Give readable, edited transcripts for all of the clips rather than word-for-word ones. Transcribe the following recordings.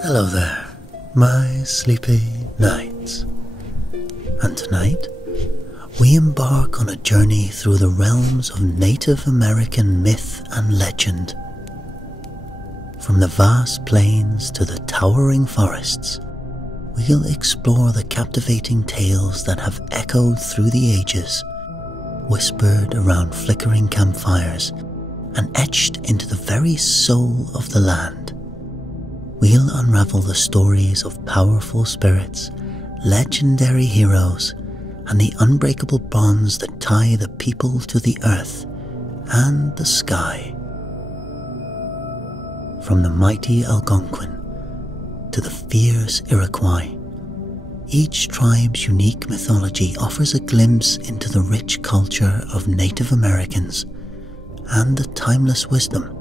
Hello there, my sleepy nights. And tonight, we embark on a journey through the realms of Native American myth and legend. From the vast plains to the towering forests, we'll explore the captivating tales that have echoed through the ages, whispered around flickering campfires, and etched into the very soul of the land. We'll unravel the stories of powerful spirits, legendary heroes, and the unbreakable bonds that tie the people to the earth and the sky. From the mighty Algonquin to the fierce Iroquois, each tribe's unique mythology offers a glimpse into the rich culture of Native Americans and the timeless wisdom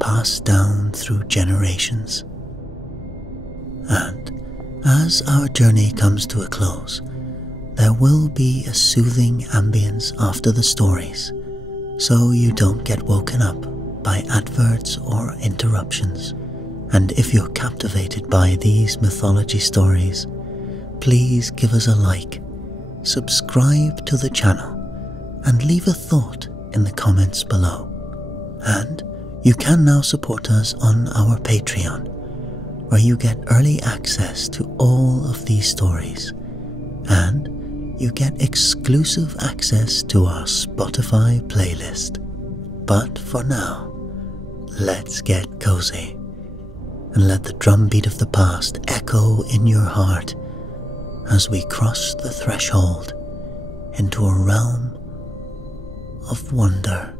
passed down through generations. And as our journey comes to a close, there will be a soothing ambience after the stories, so you don't get woken up by adverts or interruptions. And if you're captivated by these mythology stories, please give us a like, subscribe to the channel, and leave a thought in the comments below. And you can now support us on our Patreon, where you get early access to all of these stories, and you get exclusive access to our Spotify playlist. But for now, let's get cozy and let the drumbeat of the past echo in your heart as we cross the threshold into a realm of wonder.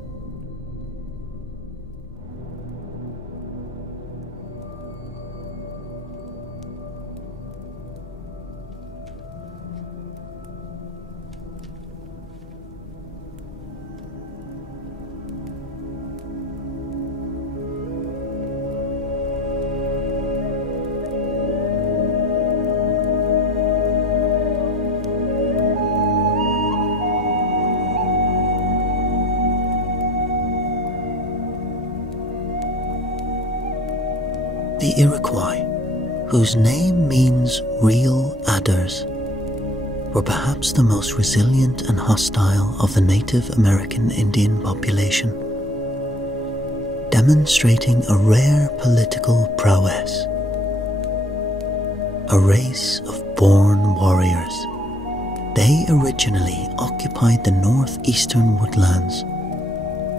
The Iroquois, whose name means real adders, were perhaps the most resilient and hostile of the Native American Indian population, demonstrating a rare political prowess. A race of born warriors, they originally occupied the northeastern woodlands,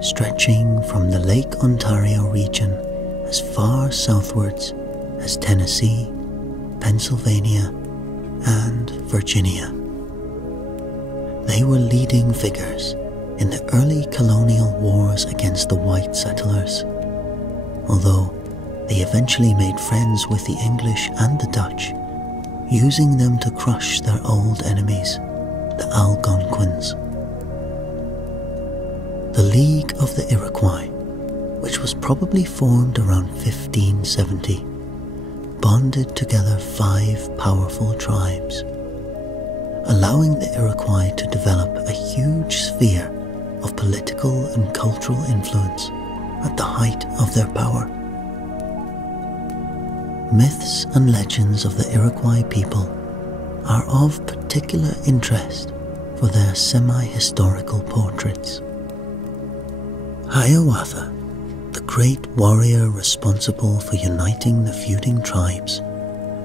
stretching from the Lake Ontario region as far southwards as Tennessee, Pennsylvania, and Virginia. They were leading figures in the early colonial wars against the white settlers, although they eventually made friends with the English and the Dutch, using them to crush their old enemies, the Algonquins. The League of the Iroquois, which was probably formed around 1570, bonded together 5 powerful tribes, allowing the Iroquois to develop a huge sphere of political and cultural influence at the height of their power. Myths and legends of the Iroquois people are of particular interest for their semi-historical portraits. Hiawatha, the great warrior responsible for uniting the feuding tribes,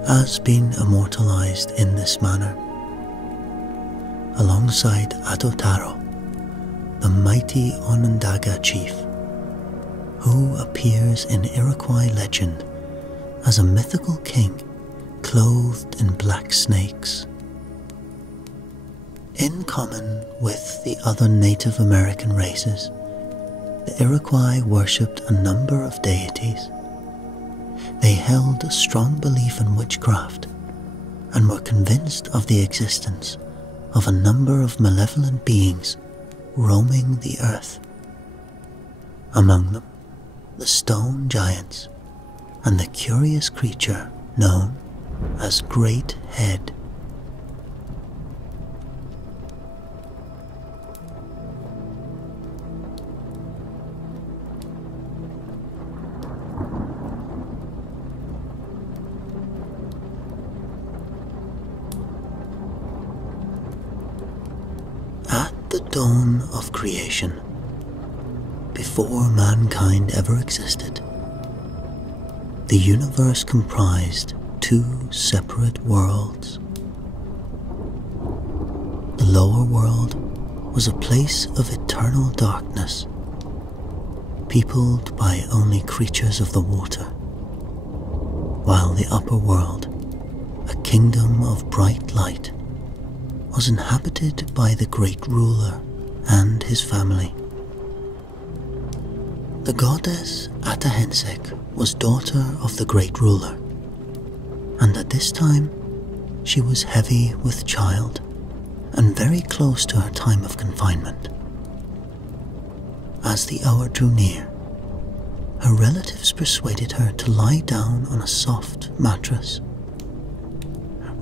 has been immortalized in this manner, alongside Atotaro, the mighty Onondaga chief, who appears in Iroquois legend as a mythical king clothed in black snakes. In common with the other Native American races, the Iroquois worshipped a number of deities. They held a strong belief in witchcraft and were convinced of the existence of a number of malevolent beings roaming the earth. Among them, the stone giants and the curious creature known as Great Head. dawn of creation, before mankind ever existed, the universe comprised two separate worlds. The lower world was a place of eternal darkness, peopled by only creatures of the water, while the upper world, a kingdom of bright light, was inhabited by the great ruler and his family. The goddess Atahensek was daughter of the great ruler, and at this time she was heavy with child and very close to her time of confinement. As the hour drew near, her relatives persuaded her to lie down on a soft mattress,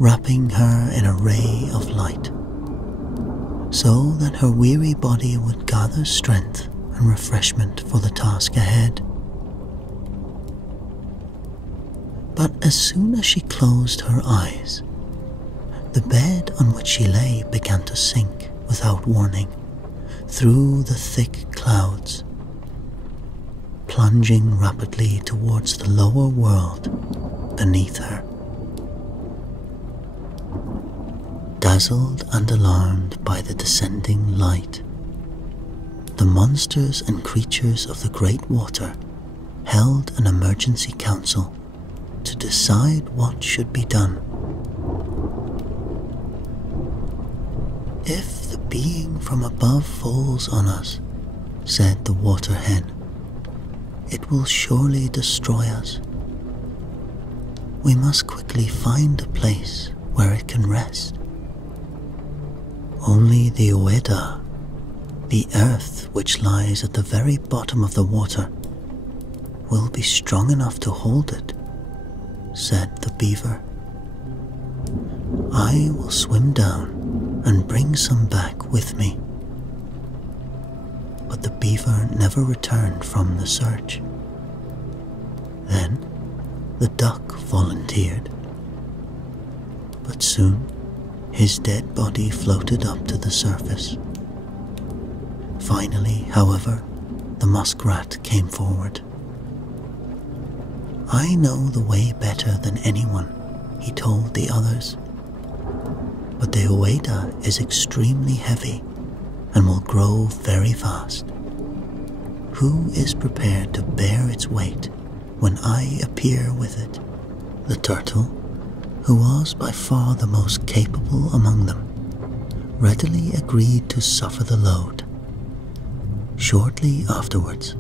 wrapping her in a ray of light, so that her weary body would gather strength and refreshment for the task ahead. But as soon as she closed her eyes, the bed on which she lay began to sink without warning through the thick clouds, plunging rapidly towards the lower world beneath her. Dazzled and alarmed by the descending light, the monsters and creatures of the great water held an emergency council to decide what should be done. "If the being from above falls on us," said the water hen, "it will surely destroy us. We must quickly find a place where it can rest. Only the Ueda, the earth which lies at the very bottom of the water, will be strong enough to hold it," said the beaver. "I will swim down and bring some back with me." But the beaver never returned from the search. Then the duck volunteered, but soon his dead body floated up to the surface. Finally, however, the muskrat came forward. "I know the way better than anyone," he told the others, "but the Ueda is extremely heavy and will grow very fast. Who is prepared to bear its weight when I appear with it?" The turtle, who was by far the most capable among them, readily agreed to suffer the load. Shortly afterwards,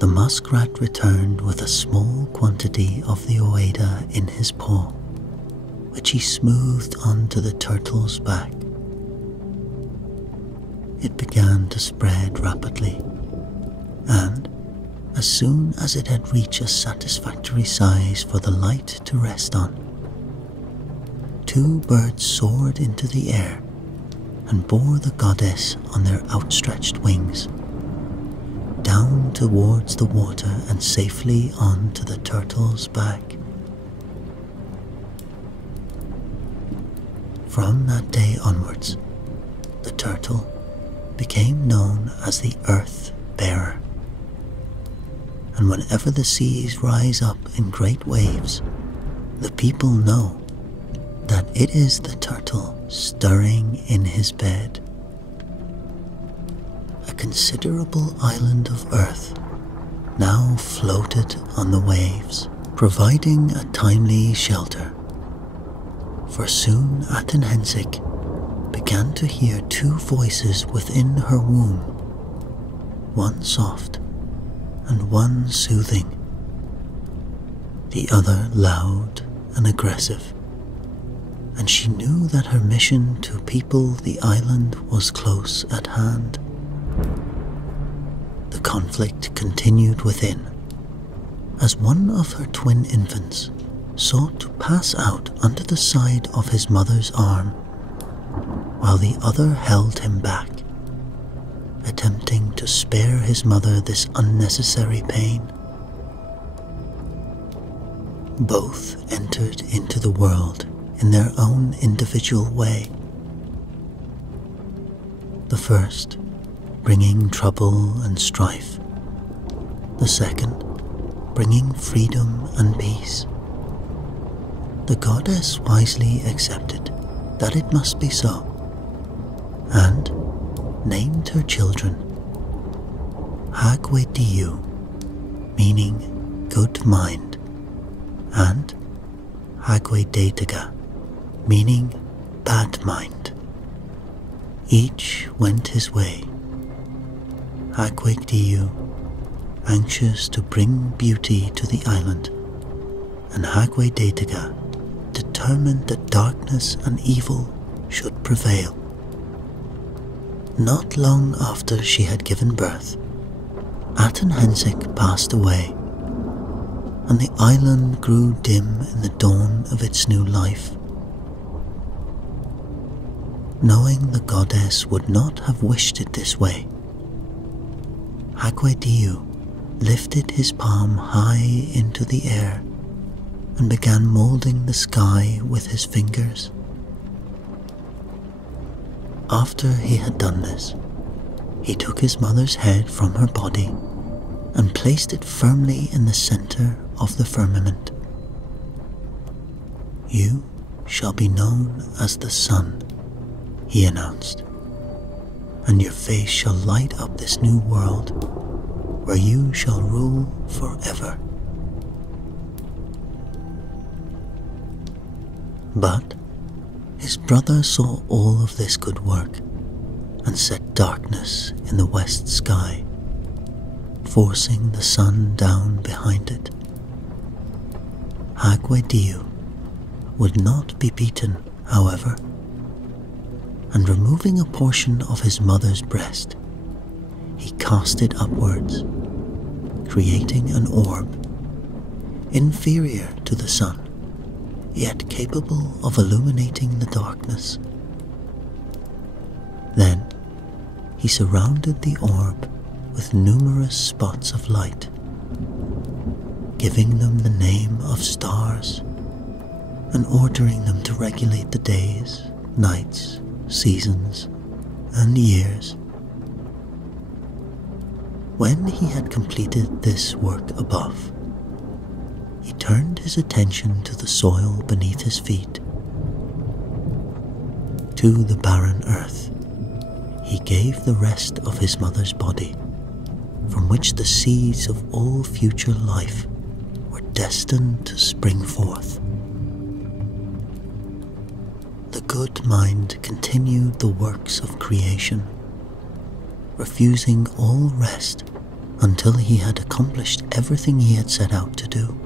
the muskrat returned with a small quantity of the Ueda in his paw, which he smoothed onto the turtle's back. It began to spread rapidly, and as soon as it had reached a satisfactory size for the light to rest on, two birds soared into the air and bore the goddess on their outstretched wings, down towards the water and safely onto the turtle's back. From that day onwards, the turtle became known as the Earth Bearer, and whenever the seas rise up in great waves, the people know that it is the turtle stirring in his bed. A considerable island of earth now floated on the waves, providing a timely shelter, for soon Atahensek began to hear two voices within her womb, one soft and one soothing, the other loud and aggressive, and she knew that her mission to people the island was close at hand. The conflict continued within, as one of her twin infants sought to pass out under the side of his mother's arm, while the other held him back, attempting to spare his mother this unnecessary pain. Both entered into the world in their own individual way. The first, bringing trouble and strife. The second, bringing freedom and peace. The goddess wisely accepted that it must be so, and named her children Hagwediu, meaning good mind, and Hagwedataga, meaning bad mind. Each went his way. Hagwediu, anxious to bring beauty to the island, and Hagwedataga, determined that darkness and evil should prevail. Not long after she had given birth, Atenhensik passed away, and the island grew dim in the dawn of its new life. Knowing the goddess would not have wished it this way, Hagwediu lifted his palm high into the air and began moulding the sky with his fingers. After he had done this, he took his mother's head from her body and placed it firmly in the center of the firmament. "You shall be known as the sun," he announced, "and your face shall light up this new world where you shall rule forever." But his brother saw all of this good work and set darkness in the west sky, forcing the sun down behind it. Hagwediu would not be beaten, however, and removing a portion of his mother's breast, he cast it upwards, creating an orb, inferior to the sun, yet capable of illuminating the darkness. Then he surrounded the orb with numerous spots of light, giving them the name of stars and ordering them to regulate the days, nights, seasons, and years. When he had completed this work above, he turned his attention to the soil beneath his feet. To the barren earth, he gave the rest of his mother's body, from which the seeds of all future life were destined to spring forth. The good mind continued the works of creation, refusing all rest until he had accomplished everything he had set out to do.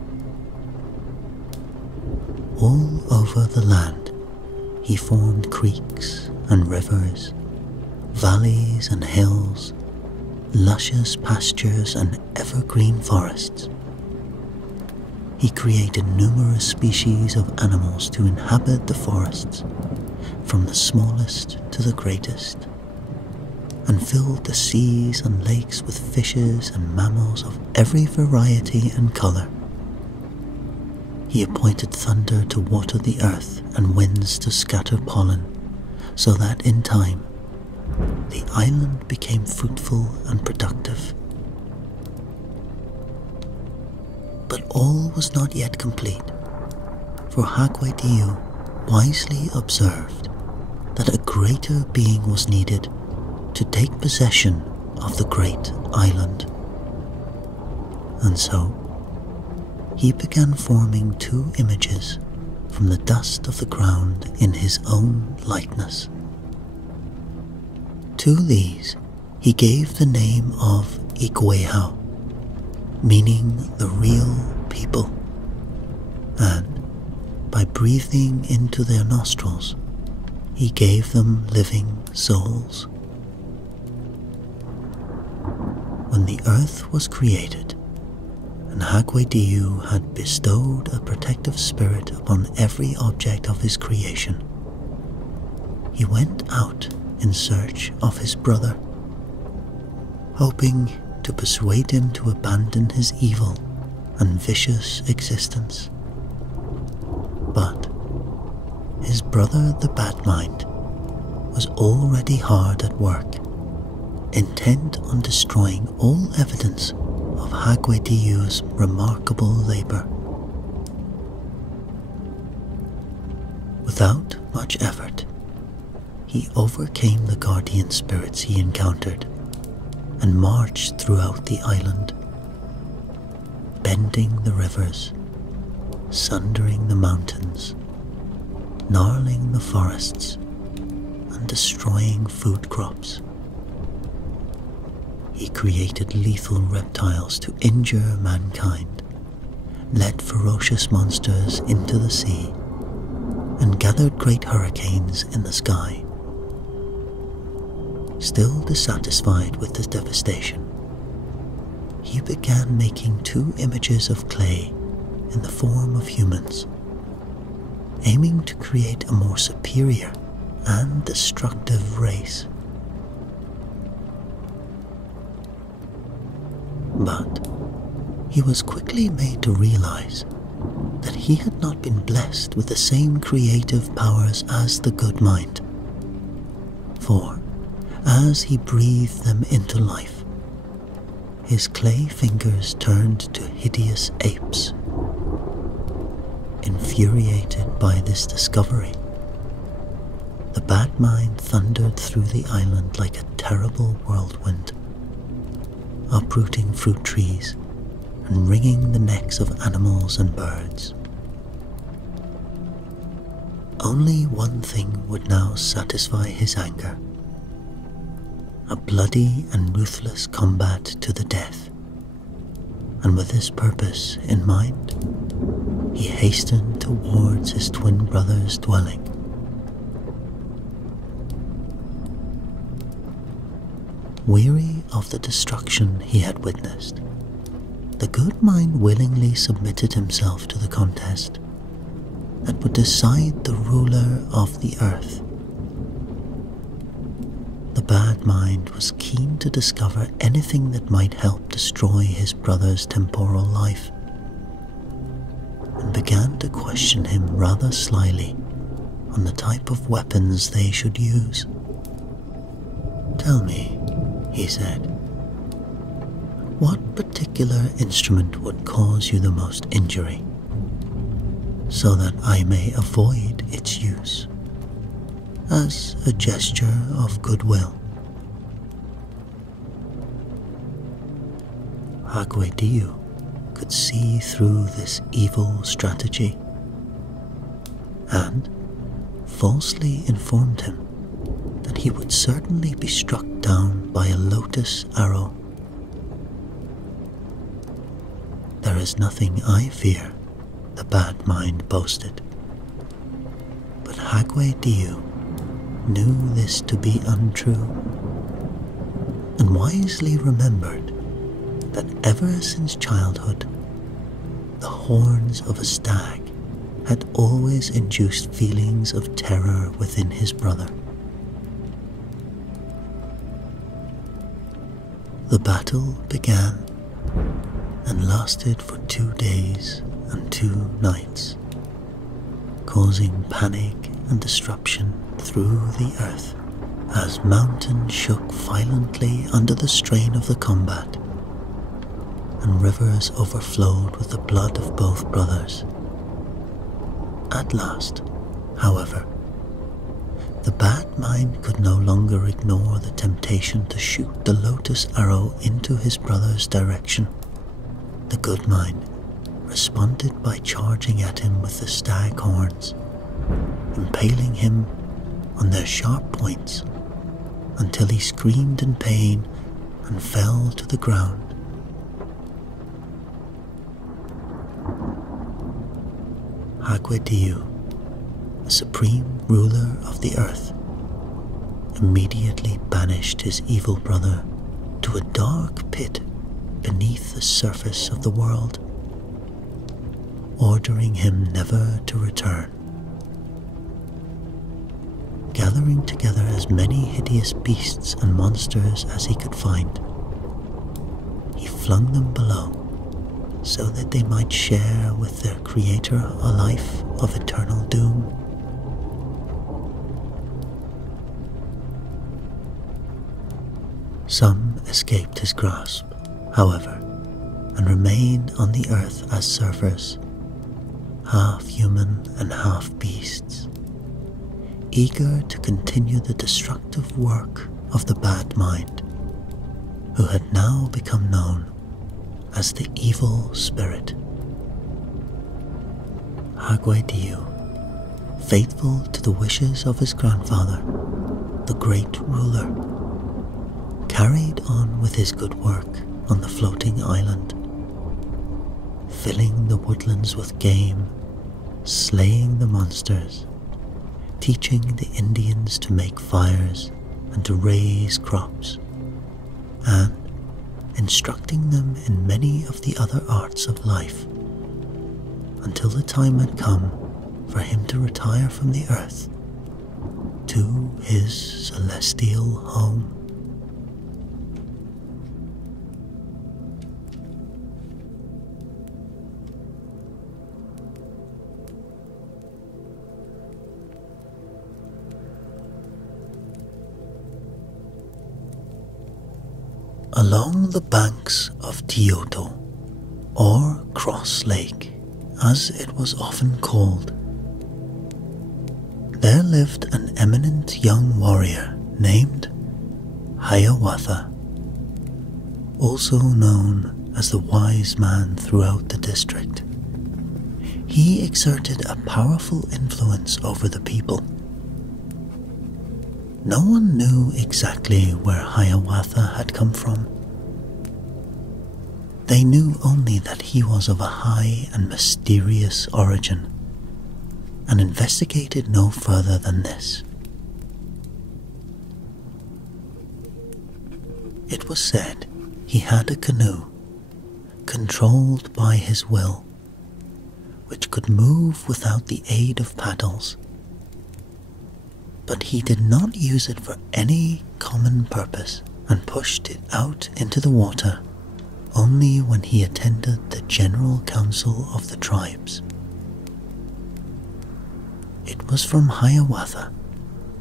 All over the land, he formed creeks and rivers, valleys and hills, luscious pastures and evergreen forests. He created numerous species of animals to inhabit the forests, from the smallest to the greatest, and filled the seas and lakes with fishes and mammals of every variety and colour. He appointed thunder to water the earth and winds to scatter pollen, so that in time the island became fruitful and productive. But all was not yet complete, for Hagwediu wisely observed that a greater being was needed to take possession of the great island. And so, he began forming 2 images from the dust of the ground in his own likeness. To these, he gave the name of Iroquois, meaning the real people, and by breathing into their nostrils, he gave them living souls. When the earth was created, and Hagwediu had bestowed a protective spirit upon every object of his creation, he went out in search of his brother, hoping to persuade him to abandon his evil and vicious existence. But his brother, the bad mind, was already hard at work, intent on destroying all evidence of Hagwediu's remarkable labour. Without much effort, he overcame the guardian spirits he encountered and marched throughout the island, bending the rivers, sundering the mountains, gnarling the forests, and destroying food crops. He created lethal reptiles to injure mankind, led ferocious monsters into the sea, and gathered great hurricanes in the sky. Still dissatisfied with this devastation, he began making 2 images of clay in the form of humans, aiming to create a more superior and destructive race. But he was quickly made to realize that he had not been blessed with the same creative powers as the good mind. For, as he breathed them into life, his clay fingers turned to hideous apes. Infuriated by this discovery, the bad mind thundered through the island like a terrible whirlwind, uprooting fruit trees and wringing the necks of animals and birds. Only one thing would now satisfy his anger: a bloody and ruthless combat to the death. And with this purpose in mind, he hastened towards his twin brother's dwelling. Weary of the destruction he had witnessed, the good mind willingly submitted himself to the contest that would decide the ruler of the earth. The bad mind was keen to discover anything that might help destroy his brother's temporal life, and began to question him rather slyly on the type of weapons they should use. "Tell me," he said, "what particular instrument would cause you the most injury, so that I may avoid its use, as a gesture of goodwill." Hagwediu could see through this evil strategy, and falsely informed him that he would certainly be struck down by a lotus arrow. "There is nothing I fear," the bad mind boasted. But Hagwediu knew this to be untrue, and wisely remembered that ever since childhood, the horns of a stag had always induced feelings of terror within his brother. The battle began and lasted for 2 days and 2 nights, causing panic and disruption through the earth as mountains shook violently under the strain of the combat, and rivers overflowed with the blood of both brothers. At last, however, the bad mind could no longer ignore the temptation to shoot the lotus arrow into his brother's direction. The good mind responded by charging at him with the stag horns, impaling him on their sharp points until he screamed in pain and fell to the ground. Hagwediu, the supreme ruler of the earth, immediately banished his evil brother to a dark pit beneath the surface of the world, ordering him never to return. Gathering together as many hideous beasts and monsters as he could find, he flung them below so that they might share with their creator a life of eternal doom. Some escaped his grasp, however, and remained on the earth as surfers, half human and half beasts, eager to continue the destructive work of the bad mind, who had now become known as the evil spirit. Hagwediu, faithful to the wishes of his grandfather, the great ruler, carried on with his good work on the floating island, filling the woodlands with game, slaying the monsters, teaching the Indians to make fires and to raise crops, and instructing them in many of the other arts of life, until the time had come for him to retire from the earth to his celestial home. Along the banks of Tioto, or Cross Lake, as it was often called, there lived an eminent young warrior named Hiawatha, also known as the wise man throughout the district. He exerted a powerful influence over the people. No one knew exactly where Hiawatha had come from. They knew only that he was of a high and mysterious origin, and investigated no further than this. It was said he had a canoe, controlled by his will, which could move without the aid of paddles. But he did not use it for any common purpose, and pushed it out into the water only when he attended the general council of the tribes. It was from Hiawatha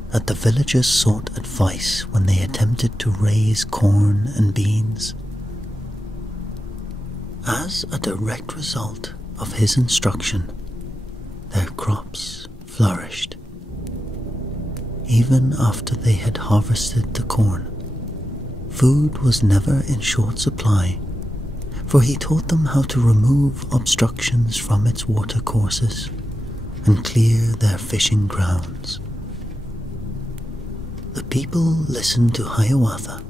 that the villagers sought advice when they attempted to raise corn and beans. As a direct result of his instruction, their crops flourished. Even after they had harvested the corn, food was never in short supply, for he taught them how to remove obstructions from its watercourses and clear their fishing grounds. The people listened to Hiawatha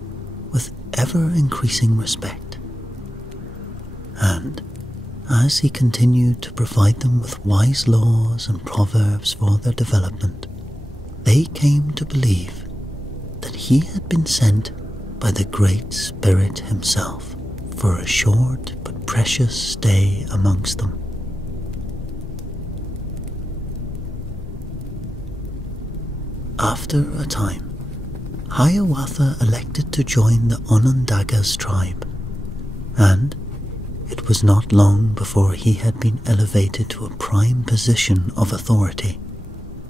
with ever-increasing respect, and as he continued to provide them with wise laws and proverbs for their development, they came to believe that he had been sent by the Great Spirit himself for a short but precious stay amongst them. After a time, Hiawatha elected to join the Onondaga's tribe, and it was not long before he had been elevated to a prime position of authority,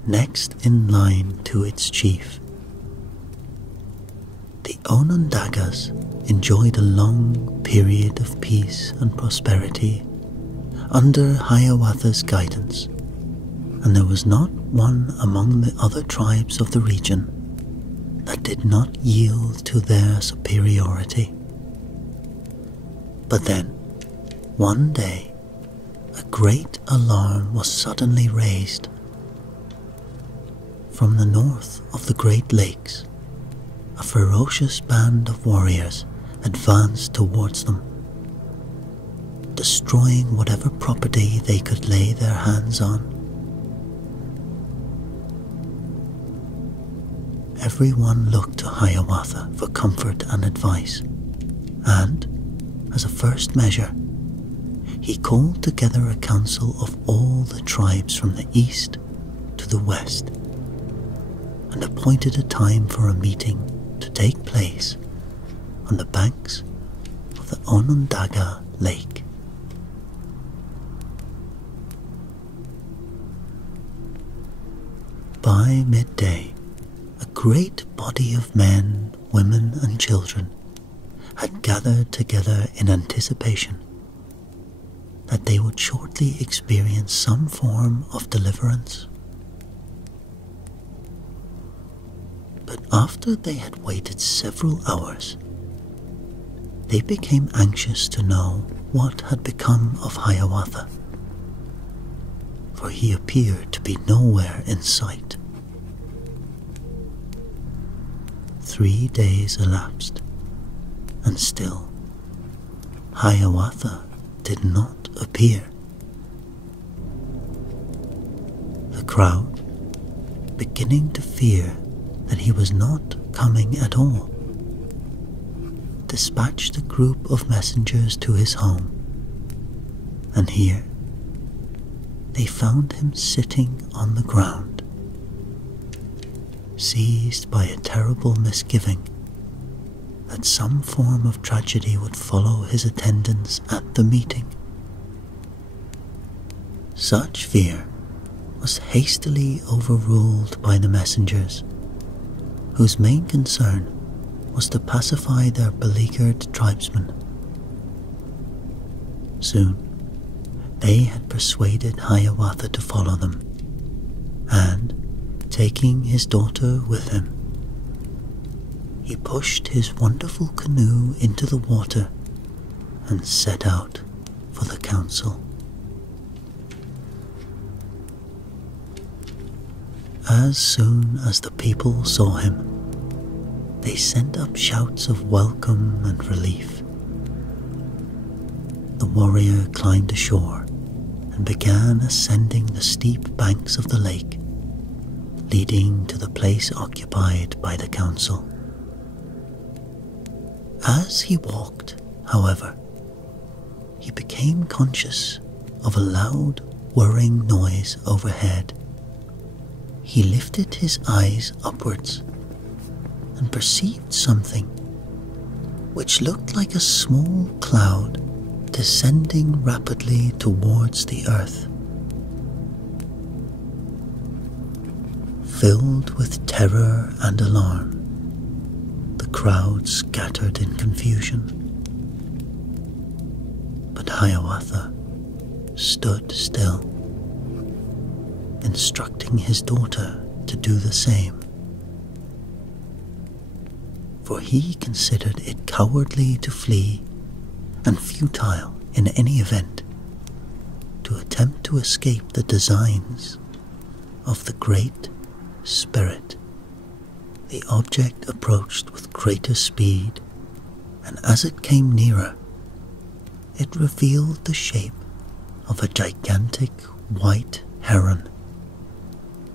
next in line to its chief. The Onondagas enjoyed a long period of peace and prosperity under Hiawatha's guidance, and there was not one among the other tribes of the region that did not yield to their superiority. But then, one day, a great alarm was suddenly raised. From the north of the Great Lakes, a ferocious band of warriors advanced towards them, destroying whatever property they could lay their hands on. Everyone looked to Hiawatha for comfort and advice, and, as a first measure, he called together a council of all the tribes from the east to the west, and appointed a time for a meeting to take place on the banks of the Onondaga Lake. By midday, a great body of men, women and children had gathered together in anticipation that they would shortly experience some form of deliverance. But after they had waited several hours, they became anxious to know what had become of Hiawatha, for he appeared to be nowhere in sight. 3 days elapsed, and still Hiawatha did not appear. The crowd, beginning to fear that he was not coming at all, dispatched a group of messengers to his home, and here they found him sitting on the ground, seized by a terrible misgiving that some form of tragedy would follow his attendance at the meeting. Such fear was hastily overruled by the messengers, whose main concern was to pacify their beleaguered tribesmen. Soon, they had persuaded Hiawatha to follow them, and, taking his daughter with him, he pushed his wonderful canoe into the water and set out for the council. As soon as the people saw him, they sent up shouts of welcome and relief. The warrior climbed ashore and began ascending the steep banks of the lake, leading to the place occupied by the council. As he walked, however, he became conscious of a loud, whirring noise overhead. He lifted his eyes upwards and perceived something which looked like a small cloud descending rapidly towards the earth. Filled with terror and alarm, the crowd scattered in confusion. But Hiawatha stood still, instructing his daughter to do the same, for he considered it cowardly to flee and futile in any event to attempt to escape the designs of the Great Spirit. The object approached with greater speed, and as it came nearer, it revealed the shape of a gigantic white heron,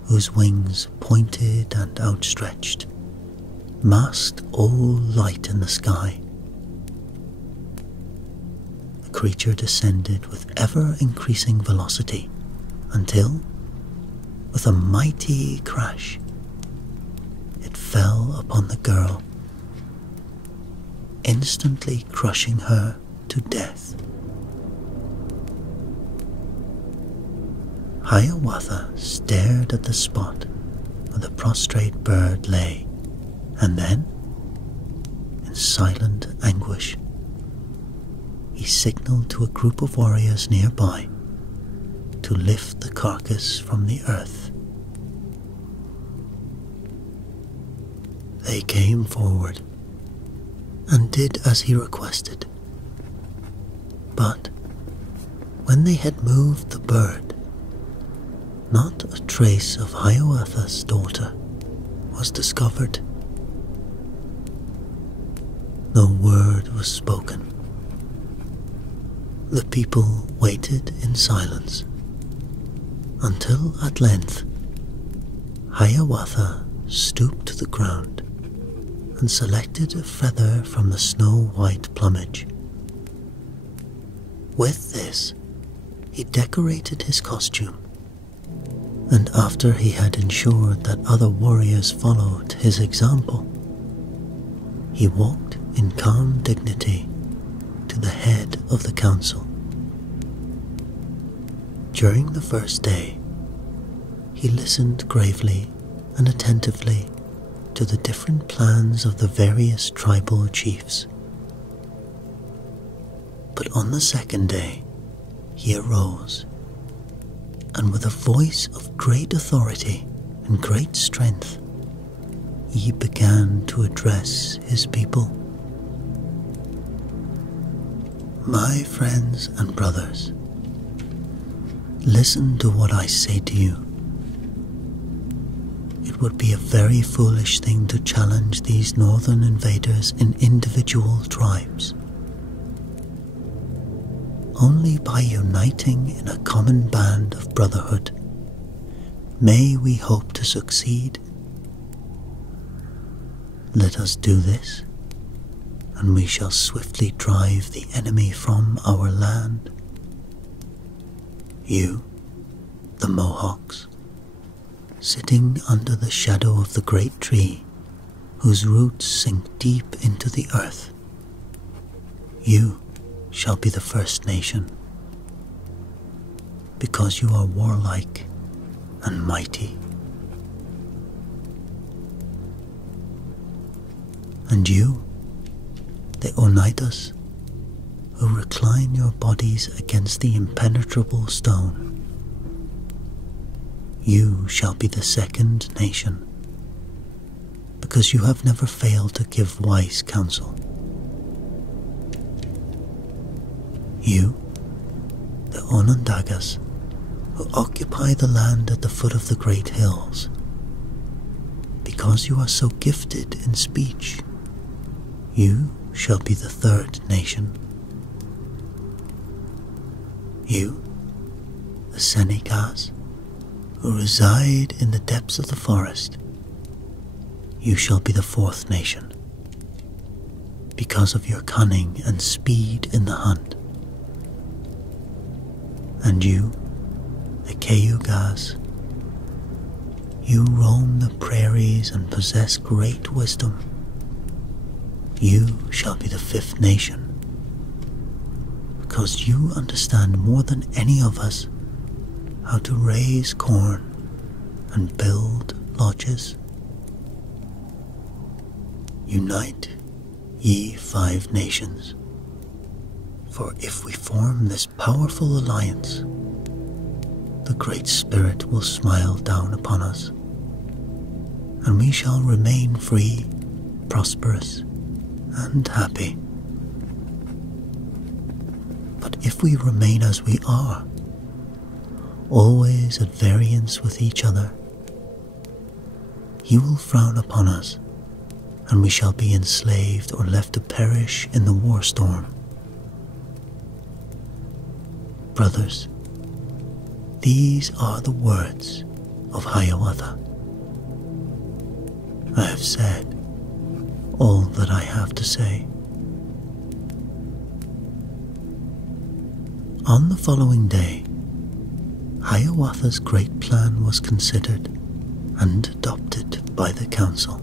whose wings, pointed and outstretched, masked all light in the sky. The creature descended with ever-increasing velocity until, with a mighty crash, it fell upon the girl, instantly crushing her to death. Hiawatha stared at the spot where the prostrate bird lay, and then, in silent anguish, he signaled to a group of warriors nearby to lift the carcass from the earth. They came forward and did as he requested, but when they had moved the bird, not a trace of Hiawatha's daughter was discovered. No word was spoken. The people waited in silence until at length Hiawatha stooped to the ground and selected a feather from the snow-white plumage. With this, he decorated his costume, and after he had ensured that other warriors followed his example, he walked in calm dignity to the head of the council. During the first day, he listened gravely and attentively to the different plans of the various tribal chiefs, But on the second day he arose, and with a voice of great authority and great strength, he began to address his people. My friends and brothers, listen to what I say to you. It would be a very foolish thing to challenge these northern invaders in individual tribes. Only by uniting in a common band of brotherhood may we hope to succeed. Let us do this, and we shall swiftly drive the enemy from our land. You, the Mohawks, sitting under the shadow of the great tree whose roots sink deep into the earth, you shall be the first nation, because you are warlike and mighty. And you, the Oneidas, who recline your bodies against the impenetrable stone, you shall be the second nation, because you have never failed to give wise counsel. You, the Onondagas, who occupy the land at the foot of the great hills, because you are so gifted in speech, you shall be the third nation. You, the Senecas, who reside in the depths of the forest, you shall be the fourth nation, because of your cunning and speed in the hunt. And you, the Cayugas, you roam the prairies and possess great wisdom. You shall be the fifth nation, because you understand more than any of us how to raise corn and build lodges. Unite, ye five nations, for if we form this powerful alliance, the Great Spirit will smile down upon us, and we shall remain free, prosperous, and happy. But if we remain as we are, always at variance with each other, he will frown upon us, and we shall be enslaved or left to perish in the war storm. Brothers, these are the words of Hiawatha. I have said all that I have to say. On the following day, Hiawatha's great plan was considered and adopted by the council.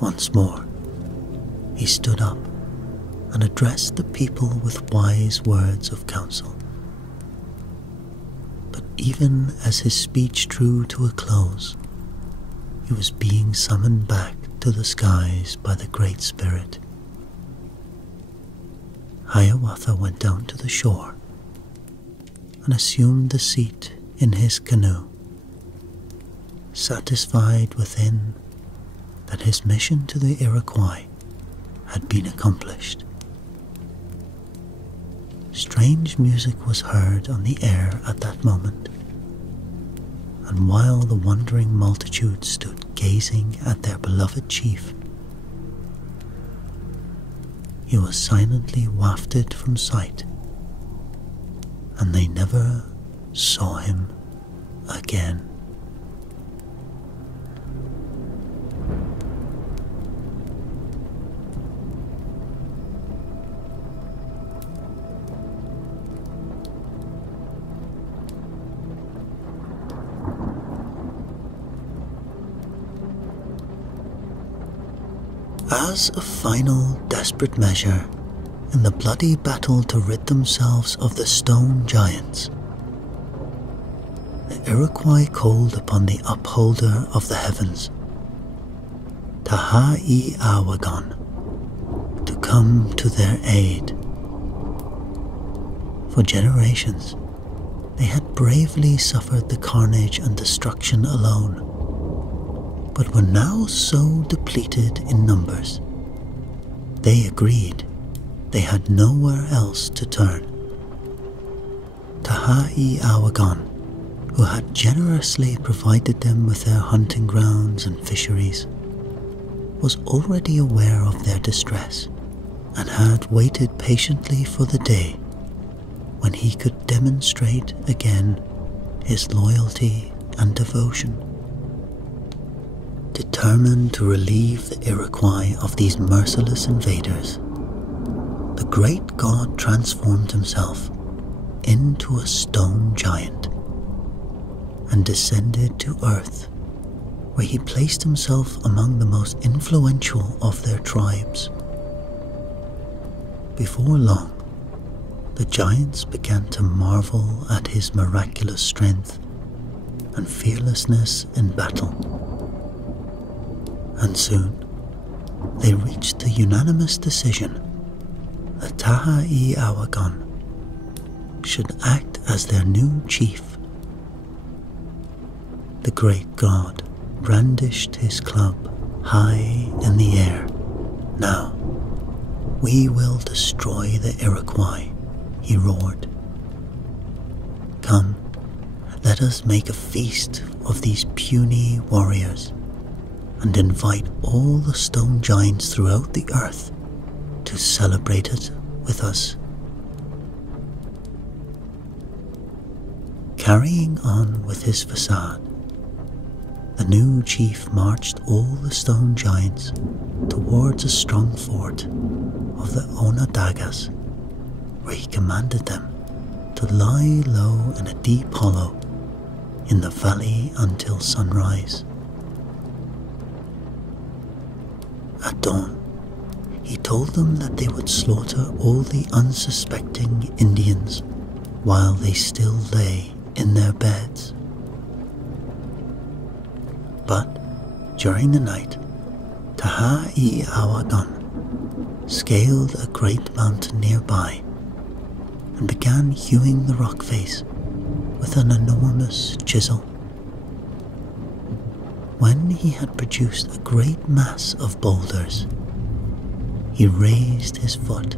Once more, he stood up and addressed the people with wise words of counsel. But even as his speech drew to a close, he was being summoned back to the skies by the Great Spirit. Hiawatha went down to the shore and assumed the seat in his canoe, satisfied within that his mission to the Iroquois had been accomplished. Strange music was heard on the air at that moment, and while the wondering multitude stood gazing at their beloved chief, he was silently wafted from sight, and they never saw him again. As a final desperate measure in the bloody battle to rid themselves of the stone giants, the Iroquois called upon the upholder of the heavens, Taha'iawagon, to come to their aid. For generations, they had bravely suffered the carnage and destruction alone, but were now so depleted in numbers, they agreed they had nowhere else to turn. Hiawatha, who had generously provided them with their hunting grounds and fisheries, was already aware of their distress and had waited patiently for the day when he could demonstrate again his loyalty and devotion. Determined to relieve the Iroquois of these merciless invaders, the great god transformed himself into a stone giant and descended to earth, where he placed himself among the most influential of their tribes. Before long, the giants began to marvel at his miraculous strength and fearlessness in battle. And soon, they reached the unanimous decision that Hiawatha should act as their new chief. The great god brandished his club high in the air. "Now, we will destroy the Iroquois," he roared. "Come, let us make a feast of these puny warriors and invite all the stone giants throughout the earth to celebrate it with us." Carrying on with his facade, the new chief marched all the stone giants towards a strong fort of the Onondagas, where he commanded them to lie low in a deep hollow in the valley until sunrise. At dawn, he told them that they would slaughter all the unsuspecting Indians while they still lay in their beds. But during the night, Hiawatha scaled a great mountain nearby and began hewing the rock face with an enormous chisel. When he had produced a great mass of boulders, he raised his foot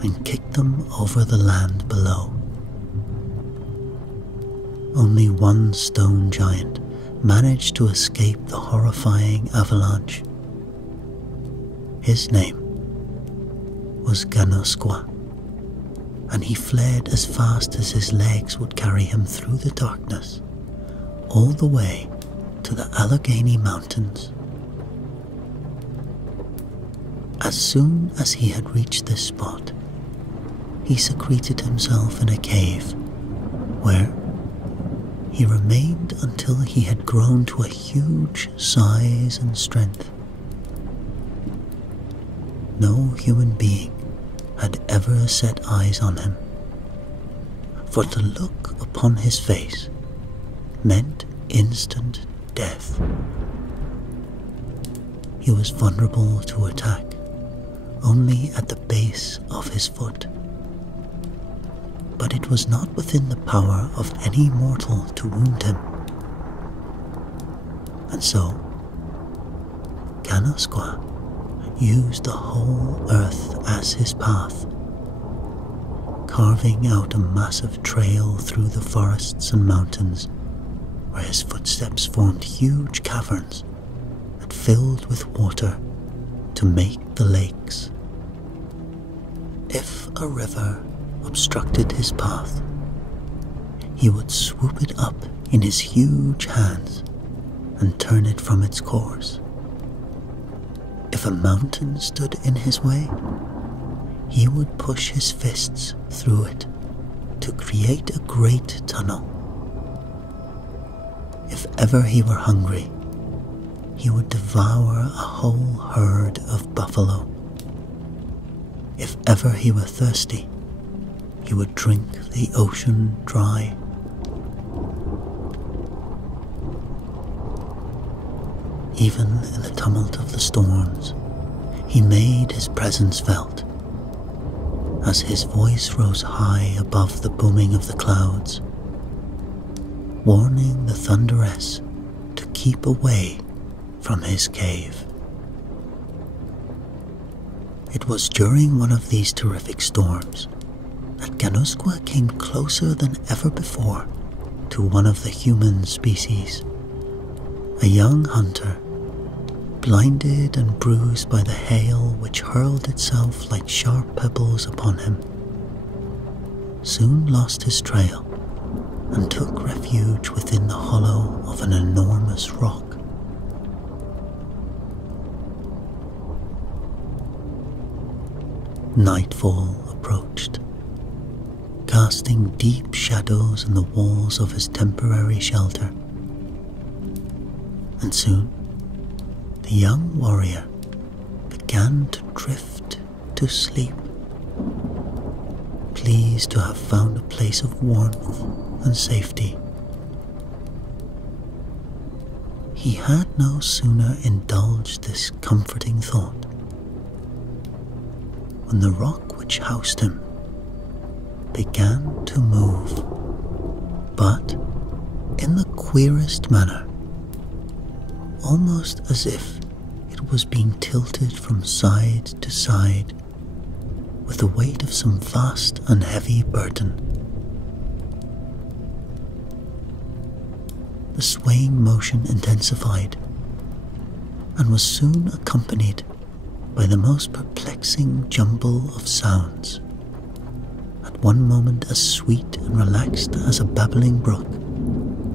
and kicked them over the land below. Only one stone giant managed to escape the horrifying avalanche. His name was Ganosqua, and he fled as fast as his legs would carry him through the darkness, all the way to the Allegheny Mountains. As soon as he had reached this spot, he secreted himself in a cave, where he remained until he had grown to a huge size and strength. No human being had ever set eyes on him, for the look upon his face meant instant death. He was vulnerable to attack only at the base of his foot, but it was not within the power of any mortal to wound him. And so, Ganosqua used the whole earth as his path, carving out a massive trail through the forests and mountains, where his footsteps formed huge caverns that filled with water to make the lakes. If a river obstructed his path, he would swoop it up in his huge hands and turn it from its course. If a mountain stood in his way, he would push his fists through it to create a great tunnel. If ever he were hungry, he would devour a whole herd of buffalo. If ever he were thirsty, he would drink the ocean dry. Even in the tumult of the storms, he made his presence felt, as his voice rose high above the booming of the clouds, warning the thunderess to keep away from his cave. It was during one of these terrific storms that Ganusqua came closer than ever before to one of the human species, a young hunter, blinded and bruised by the hail which hurled itself like sharp pebbles upon him, soon lost his trail and took refuge within the hollow of an enormous rock. Nightfall approached, casting deep shadows on the walls of his temporary shelter, and soon the young warrior began to drift to sleep, pleased to have found a place of warmth and safety. He had no sooner indulged this comforting thought when the rock which housed him began to move, but in the queerest manner, almost as if it was being tilted from side to side with the weight of some vast and heavy burden. The swaying motion intensified and was soon accompanied by the most perplexing jumble of sounds, at one moment as sweet and relaxed as a babbling brook,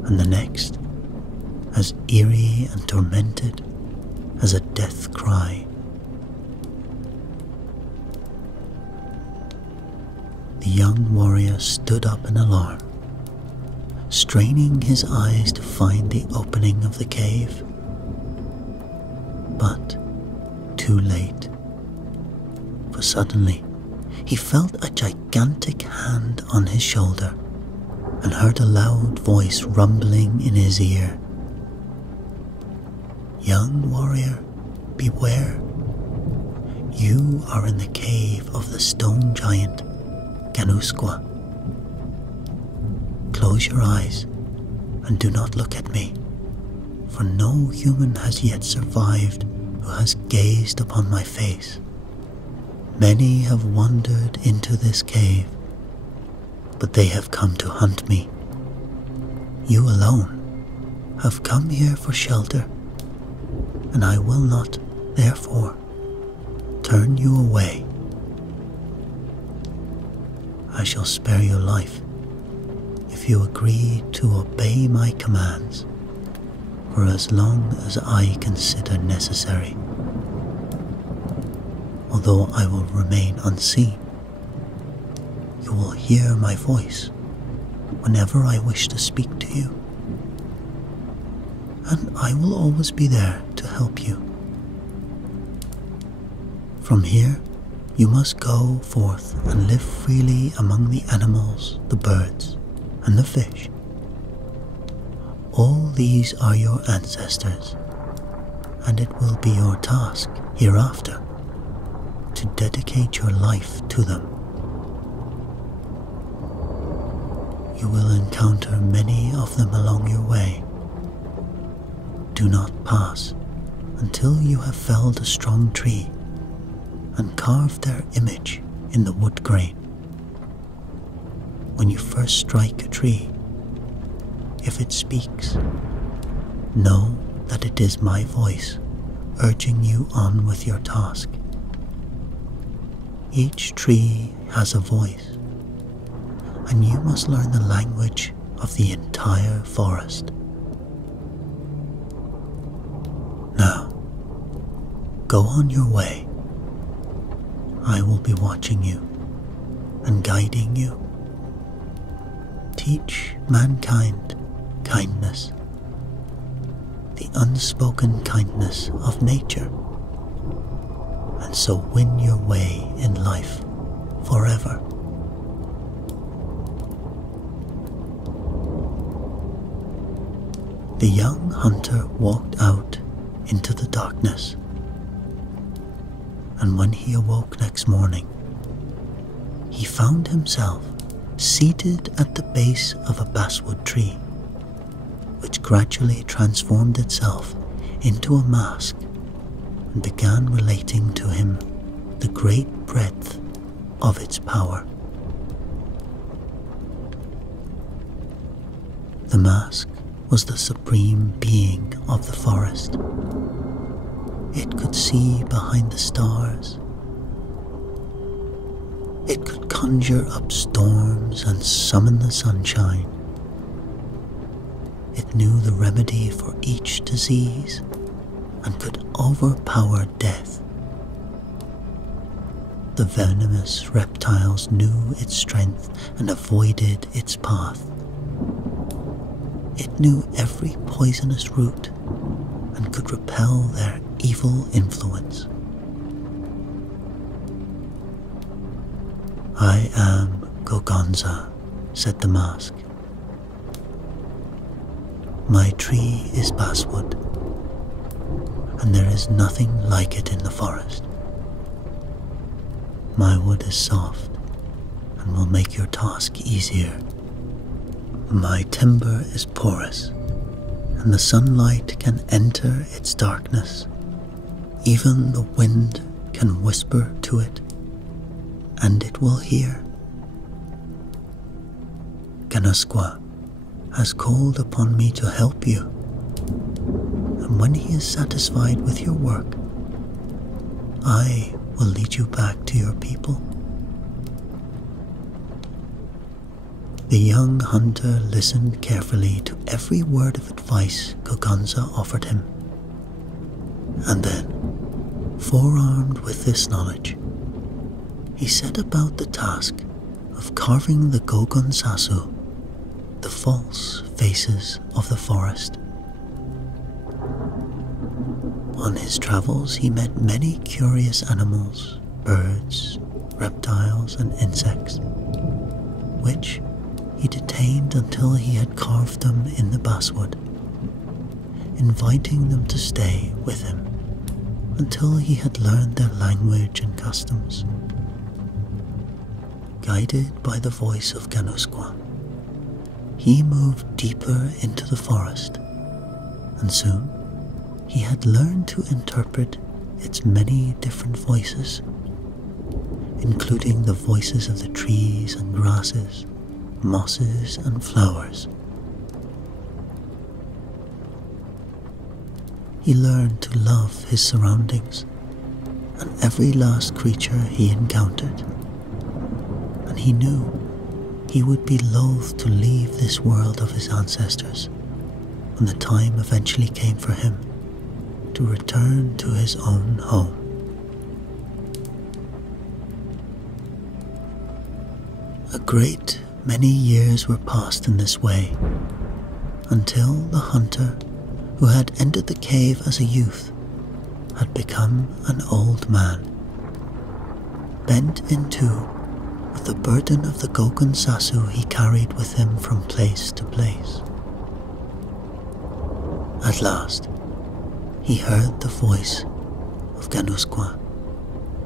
and the next as eerie and tormented as a death cry. The young warrior stood up in alarm, straining his eyes to find the opening of the cave, but too late, for suddenly he felt a gigantic hand on his shoulder and heard a loud voice rumbling in his ear. "Young warrior, beware. You are in the cave of the stone giant, Ganusqua. Close your eyes and do not look at me, for no human has yet survived who has gazed upon my face. Many have wandered into this cave, but they have come to hunt me. You alone have come here for shelter, and I will not, therefore, turn you away. I shall spare your life if you agree to obey my commands for as long as I consider necessary. Although I will remain unseen, you will hear my voice whenever I wish to speak to you, and I will always be there to help you. From here, you must go forth and live freely among the animals, the birds, and the fish. All these are your ancestors, and it will be your task hereafter to dedicate your life to them. You will encounter many of them along your way. Do not pass until you have felled a strong tree and carved their image in the wood grain. When you first strike a tree, if it speaks, know that it is my voice urging you on with your task. Each tree has a voice, and you must learn the language of the entire forest. Now, go on your way. I will be watching you and guiding you. Teach mankind kindness, the unspoken kindness of nature, and so win your way in life forever. The young hunter walked out into the darkness, and when he awoke next morning, he found himself seated at the base of a basswood tree, which gradually transformed itself into a mask and began relating to him the great breadth of its power. The mask was the supreme being of the forest. It could see behind the stars. It could conjure up storms and summon the sunshine. It knew the remedy for each disease and could overpower death. The venomous reptiles knew its strength and avoided its path. It knew every poisonous root and could repel their evil influence. "I am Gogonza," said the mask. "My tree is basswood, and there is nothing like it in the forest. My wood is soft and will make your task easier. My timber is porous, and the sunlight can enter its darkness. Even the wind can whisper to it, and it will hear. Ganusqua has called upon me to help you, and when he is satisfied with your work, I will lead you back to your people." The young hunter listened carefully to every word of advice Gogonza offered him, and then, forearmed with this knowledge, he set about the task of carving the Gogonsasu, the false faces of the forest. On his travels he met many curious animals, birds, reptiles and insects, which he detained until he had carved them in the basswood, inviting them to stay with him until he had learned their language and customs. Guided by the voice of Ganusqua, he moved deeper into the forest, and soon he had learned to interpret its many different voices, including the voices of the trees and grasses, mosses and flowers. He learned to love his surroundings and every last creature he encountered, and he knew he would be loath to leave this world of his ancestors when the time eventually came for him to return to his own home. A great many years were passed in this way, until the hunter who had entered the cave as a youth had become an old man, bent in two with the burden of the Gogonsasu he carried with him from place to place. At last, he heard the voice of Ganusqua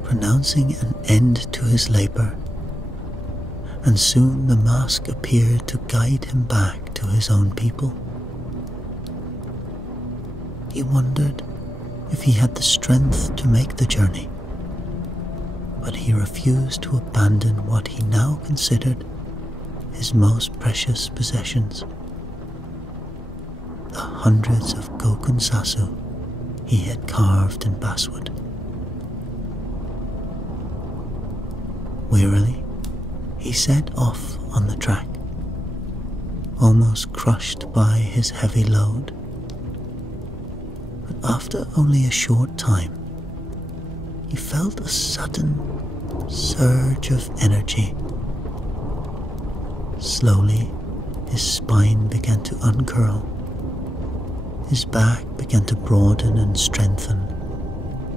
pronouncing an end to his labor, and soon the mask appeared to guide him back to his own people. He wondered if he had the strength to make the journey, but he refused to abandon what he now considered his most precious possessions, the hundreds of Gogonsasu he had carved in basswood. Wearily, he set off on the track, almost crushed by his heavy load. But after only a short time, he felt a sudden surge of energy. Slowly, his spine began to uncurl. His back began to broaden and strengthen,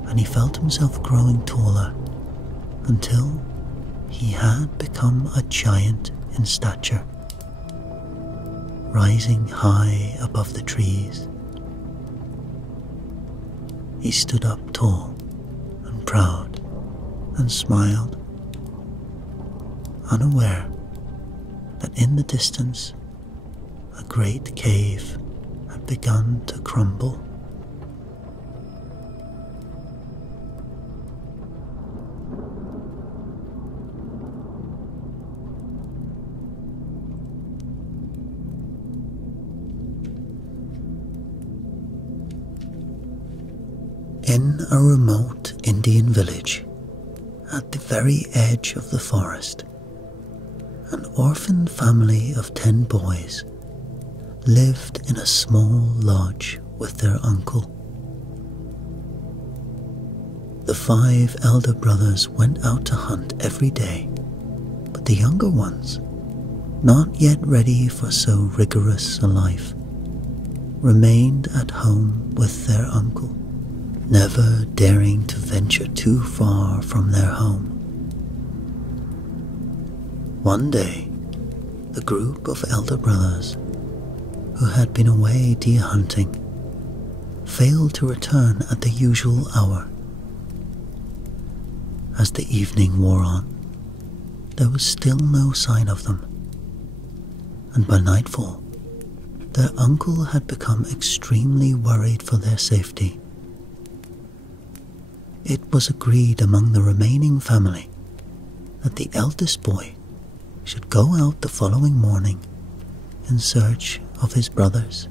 and he felt himself growing taller until he had become a giant in stature, rising high above the trees. He stood up tall and proud and smiled. unaware that in the distance a great cave had begun to crumble. In a remote Indian village, at the very edge of the forest, an orphaned family of 10 boys lived in a small lodge with their uncle. The 5 elder brothers went out to hunt every day, but the younger ones, not yet ready for so rigorous a life, remained at home with their uncle, never daring to venture too far from their home. One day, the group of elder brothers, who had been away deer hunting, failed to return at the usual hour. As the evening wore on, there was still no sign of them, and by nightfall, their uncle had become extremely worried for their safety. It was agreed among the remaining family that the eldest boy should go out the following morning in search of his brothers.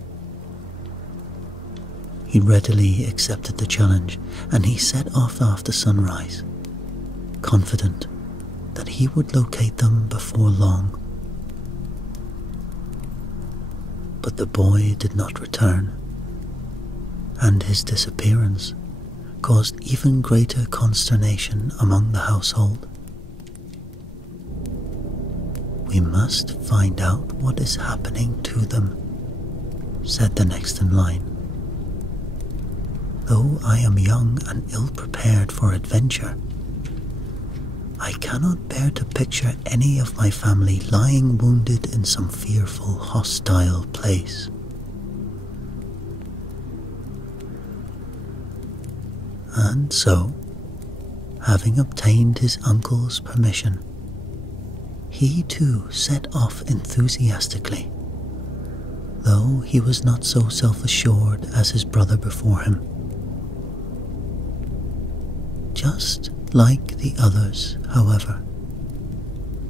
He readily accepted the challenge, and he set off after sunrise, confident that he would locate them before long. But the boy did not return, and his disappearance caused even greater consternation among the household. "We must find out what is happening to them," said the next in line. "Though I am young and ill-prepared for adventure, I cannot bear to picture any of my family lying wounded in some fearful, hostile place." And so, having obtained his uncle's permission, he too set off enthusiastically, though he was not so self-assured as his brother before him. Just like the others, however,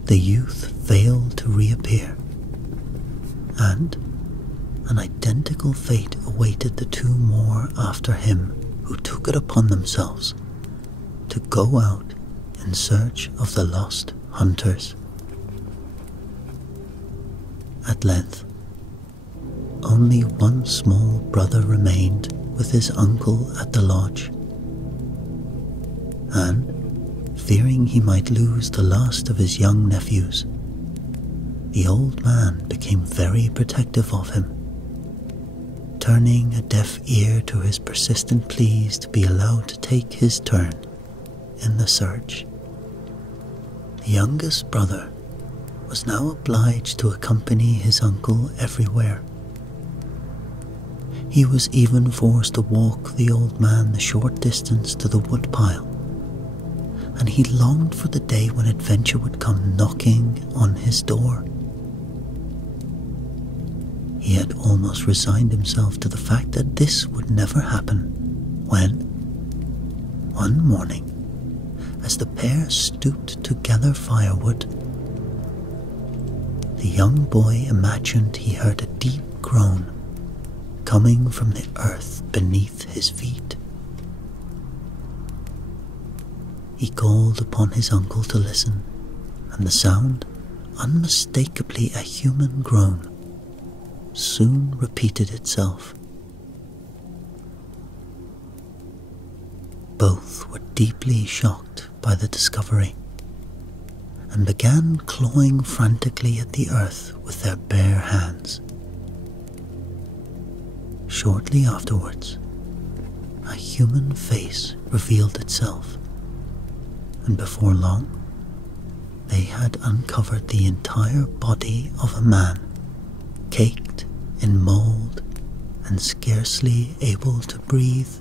the youth failed to reappear, and an identical fate awaited the 2 more after him who took it upon themselves to go out in search of the lost hunters. At length, only one small brother remained with his uncle at the lodge, and, fearing he might lose the last of his young nephews, the old man became very protective of him, turning a deaf ear to his persistent pleas to be allowed to take his turn in the search. The youngest brother was now obliged to accompany his uncle everywhere. He was even forced to walk the old man the short distance to the woodpile, and he longed for the day when adventure would come knocking on his door. He had almost resigned himself to the fact that this would never happen when, one morning, as the pair stooped to gather firewood, the young boy imagined he heard a deep groan coming from the earth beneath his feet. He called upon his uncle to listen, and the sound, unmistakably a human groan, soon repeated itself. Both were deeply shocked by the discovery, and began clawing frantically at the earth with their bare hands. Shortly afterwards, a human face revealed itself, and before long, they had uncovered the entire body of a man, caked in mold and scarcely able to breathe.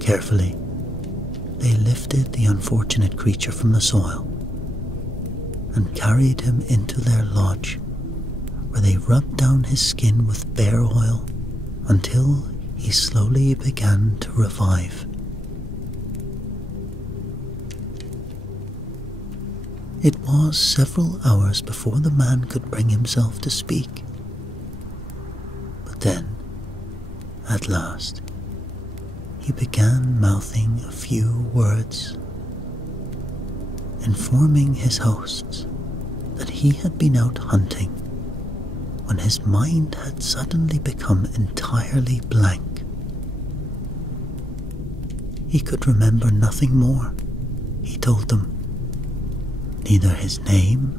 Carefully, they lifted the unfortunate creature from the soil and carried him into their lodge, where they rubbed down his skin with bear oil until he slowly began to revive. It was several hours before the man could bring himself to speak. But then, at last, he began mouthing a few words, informing his hosts that he had been out hunting when his mind had suddenly become entirely blank. He could remember nothing more, he told them, neither his name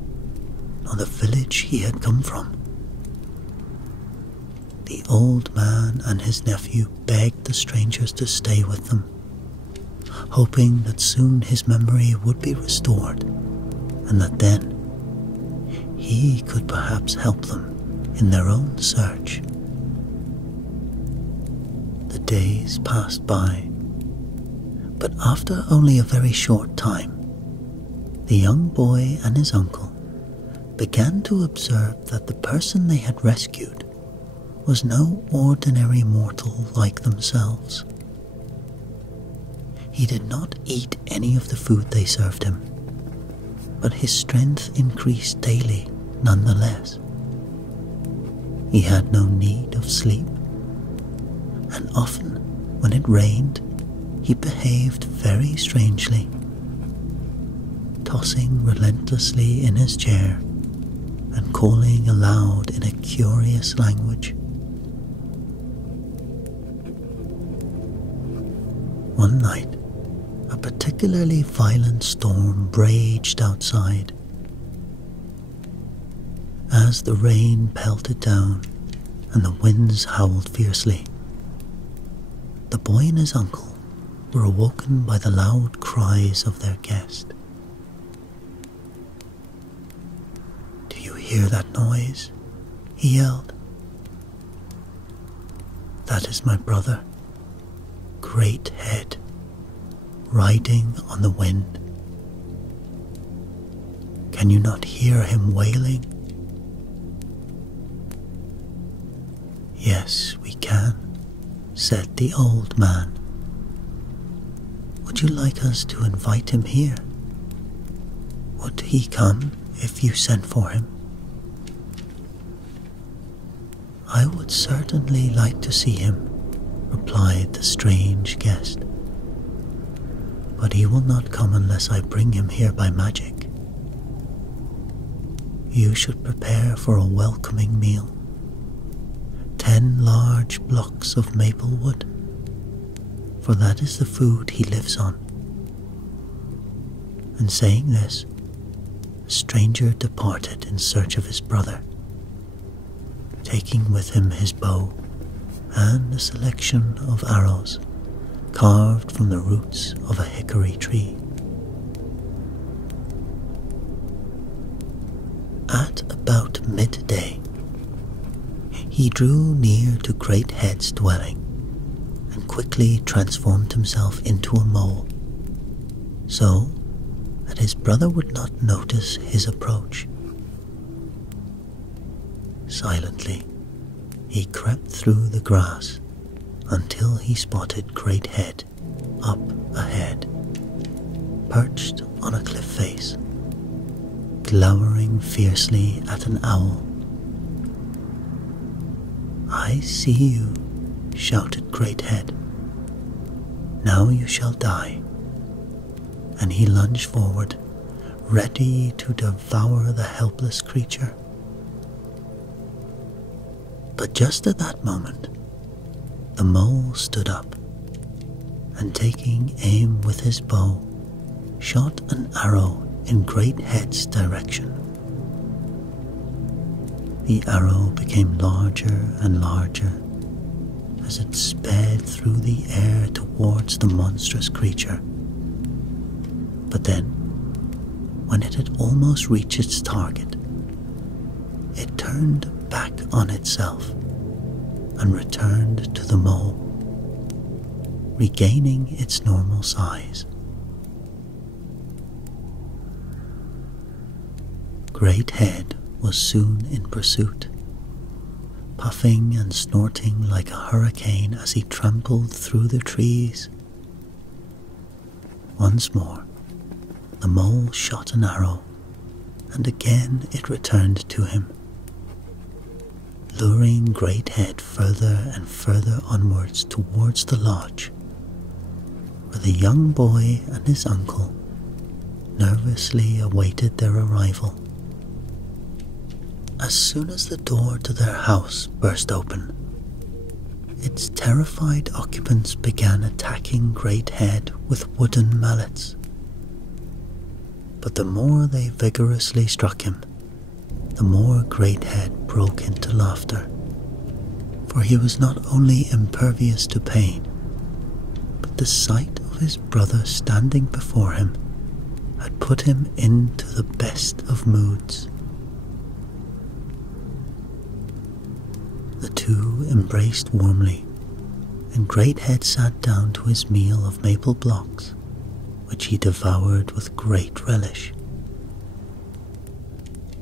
nor the village he had come from. The old man and his nephew begged the strangers to stay with them, hoping that soon his memory would be restored and that then he could perhaps help them in their own search. The days passed by, but after only a very short time, the young boy and his uncle began to observe that the person they had rescued was no ordinary mortal like themselves. He did not eat any of the food they served him, but his strength increased daily nonetheless. He had no need of sleep, and often when it rained, he behaved very strangely, tossing relentlessly in his chair and calling aloud in a curious language. One night, a particularly violent storm raged outside. As the rain pelted down and the winds howled fiercely, the boy and his uncle were awoken by the loud cries of their guest. "Do you hear that noise?" he yelled. "That is my brother, Great Head, riding on the wind. Can you not hear him wailing?" "Yes, we can," said the old man. "Would you like us to invite him here? Would he come if you sent for him?" "I would certainly like to see him," replied the strange guest. "But he will not come unless I bring him here by magic. You should prepare for a welcoming meal. 10 large blocks of maple wood, for that is the food he lives on." And saying this, the stranger departed in search of his brother, taking with him his bow and a selection of arrows carved from the roots of a hickory tree. At about midday, he drew near to Great Head's dwelling and quickly transformed himself into a mole, so that his brother would not notice his approach. Silently, he crept through the grass until he spotted Great Head up ahead, perched on a cliff face, glowering fiercely at an owl. "I see you," shouted Great Head. "Now you shall die." And he lunged forward, ready to devour the helpless creature. But just at that moment, the mole stood up, and taking aim with his bow, shot an arrow in Great Head's direction. The arrow became larger and larger as it sped through the air towards the monstrous creature. But then, when it had almost reached its target, it turned back on itself and returned to the mole, regaining its normal size Great Head was soon in pursuit, puffing and snorting like a hurricane as he trampled through the trees. Once more, the mole shot an arrow, and again it returned to him, luring Great Head further and further onwards towards the lodge, where the young boy and his uncle nervously awaited their arrival. As soon as the door to their house burst open, its terrified occupants began attacking Great Head with wooden mallets. But the more they vigorously struck him, the more Great Head broke into laughter, for he was not only impervious to pain, but the sight of his brother standing before him had put him into the best of moods. The two embraced warmly, and Great Head sat down to his meal of maple blocks, which he devoured with great relish.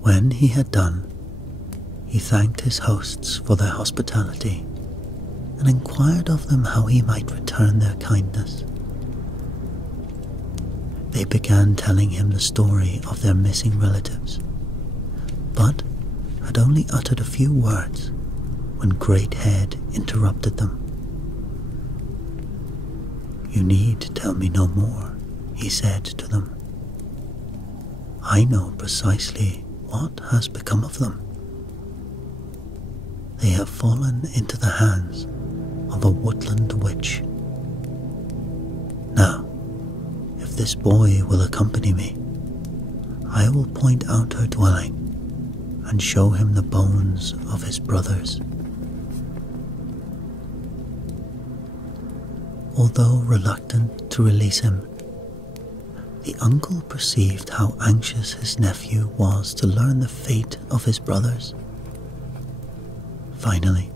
When he had done, he thanked his hosts for their hospitality and inquired of them how he might return their kindness. They began telling him the story of their missing relatives, but had only uttered a few words when Great Head interrupted them. "You need tell me no more," he said to them. "I know precisely what has become of them. They have fallen into the hands of a woodland witch. Now, if this boy will accompany me, I will point out her dwelling and show him the bones of his brothers." Although reluctant to release him, the uncle perceived how anxious his nephew was to learn the fate of his brothers. Finally,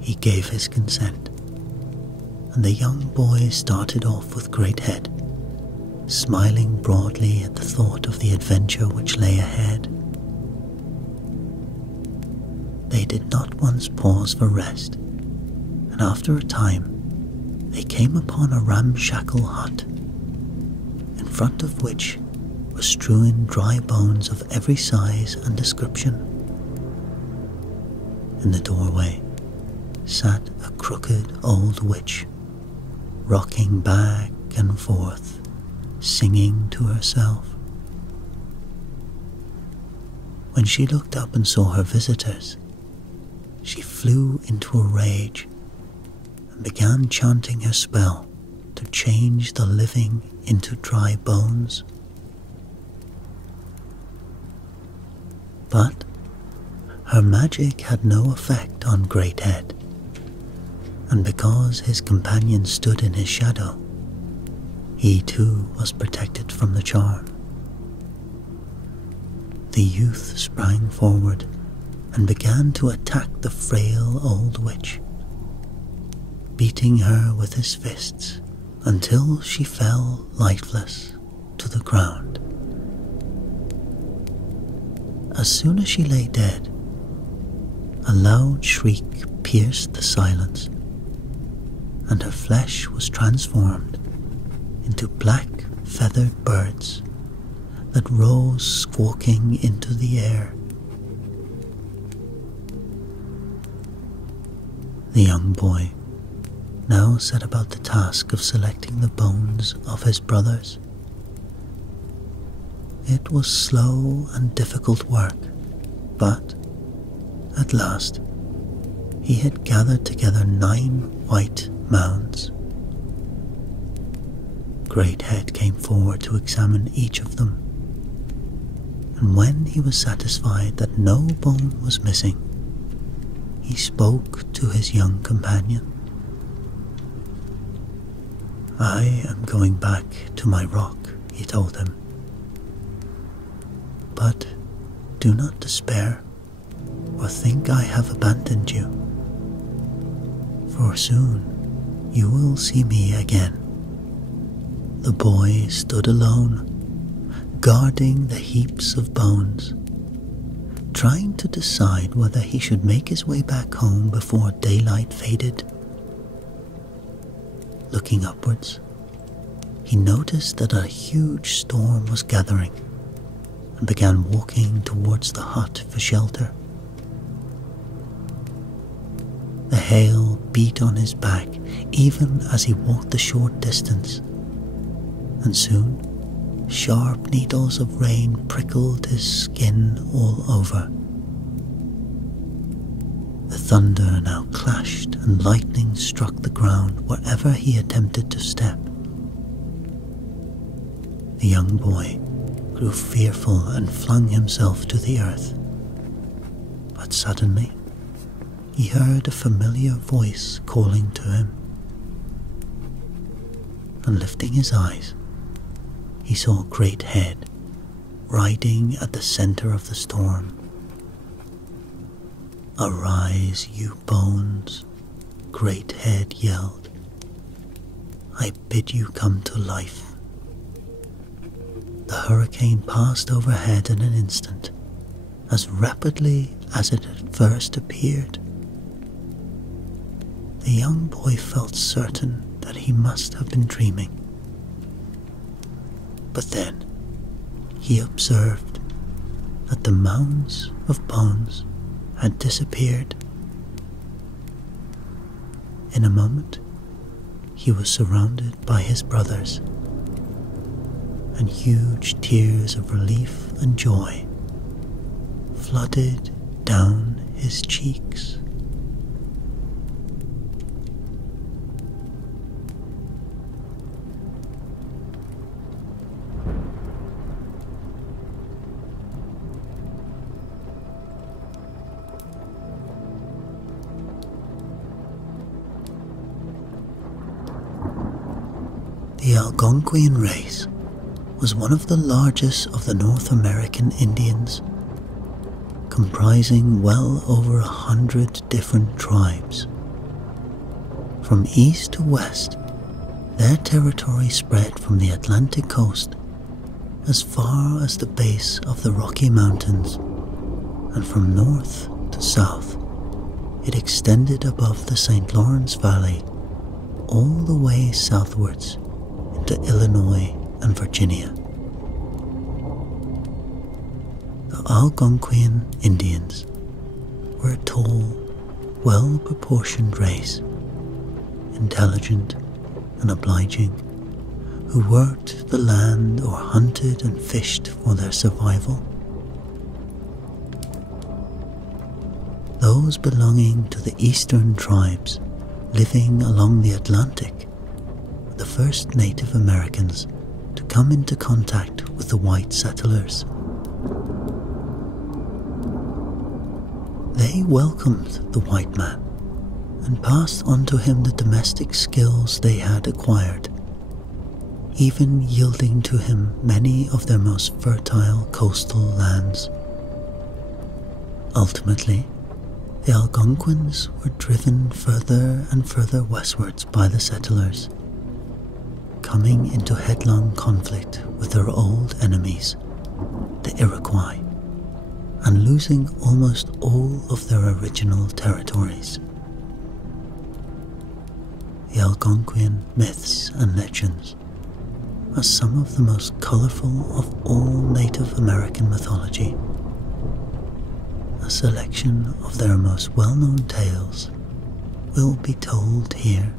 he gave his consent, and the young boy started off with Great Head, smiling broadly at the thought of the adventure which lay ahead. They did not once pause for rest, and after a time they came upon a ramshackle hut, in front of which were strewn dry bones of every size and description. In the doorway sat a crooked old witch, rocking back and forth, singing to herself. When she looked up and saw her visitors, she flew into a rage and began chanting her spell to change the living into dry bones. But her magic had no effect on Great Head, and because his companion stood in his shadow, he too was protected from the charm. The youth sprang forward and began to attack the frail old witch, beating her with his fists until she fell lifeless to the ground. As soon as she lay dead, a loud shriek pierced the silence, and her flesh was transformed into black feathered birds that rose squawking into the air. The young boy now set about the task of selecting the bones of his brothers. It was slow and difficult work, but at last he had gathered together 9 white mounds. Great Head came forward to examine each of them, and when he was satisfied that no bone was missing, he spoke to his young companion. "I am going back to my rock," he told him. "But do not despair or think I have abandoned you, for soon you will see me again." The boy stood alone, guarding the heaps of bones, trying to decide whether he should make his way back home before daylight faded. Looking upwards, he noticed that a huge storm was gathering and began walking towards the hut for shelter. The hail beat on his back even as he walked the short distance, and soon sharp needles of rain prickled his skin all over. The thunder now clashed and lightning struck the ground wherever he attempted to step. The young boy grew fearful and flung himself to the earth. But suddenly, he heard a familiar voice calling to him. And lifting his eyes, he saw a great head riding at the center of the storm. "Arise, you bones," great head yelled. "I bid you come to life." The hurricane passed overhead in an instant, as rapidly as it had first appeared. The young boy felt certain that he must have been dreaming. But then he observed that the mounds of bones had disappeared. In a moment, he was surrounded by his brothers, and huge tears of relief and joy flooded down his cheeks. The Algonquian race was one of the largest of the North American Indians, comprising well over 100 different tribes. From east to west, their territory spread from the Atlantic coast as far as the base of the Rocky Mountains, and from north to south, it extended above the St. Lawrence Valley all the way southwards into Illinois and Virginia. The Algonquian Indians were a tall, well-proportioned race, intelligent and obliging, who worked the land or hunted and fished for their survival. Those belonging to the eastern tribes living along the Atlantic were the first Native Americans to come into contact with the white settlers. They welcomed the white man and passed on to him the domestic skills they had acquired, even yielding to him many of their most fertile coastal lands. Ultimately, the Algonquins were driven further and further westwards by the settlers, coming into headlong conflict with their old enemies, the Iroquois, and losing almost all of their original territories. The Algonquian myths and legends are some of the most colourful of all Native American mythology. A selection of their most well-known tales will be told here.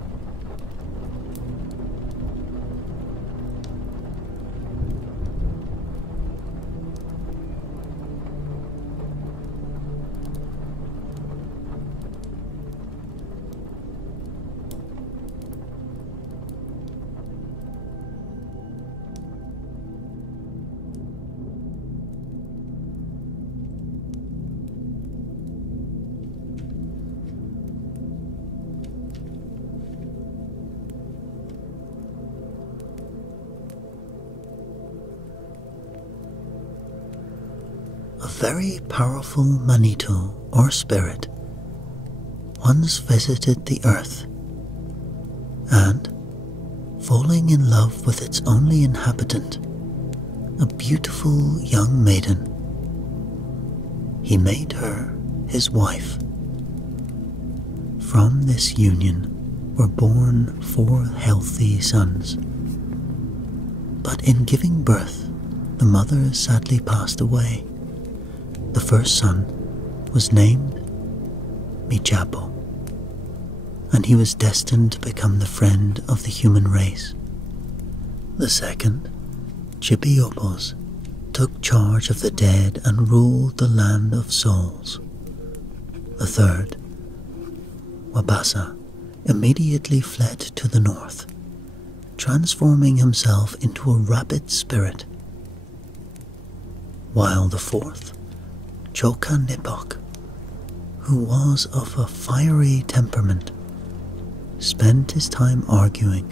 A very powerful Manitou or spirit once visited the earth, and, falling in love with its only inhabitant, a beautiful young maiden, he made her his wife. From this union were born 4 healthy sons. But in giving birth, the mother sadly passed away. The first son was named Michabo, and he was destined to become the friend of the human race. The second, Chibiobos, took charge of the dead and ruled the land of souls. The third, Wabasa, immediately fled to the north, transforming himself into a rabbit spirit, while the fourth, Chokanipok, who was of a fiery temperament, spent his time arguing,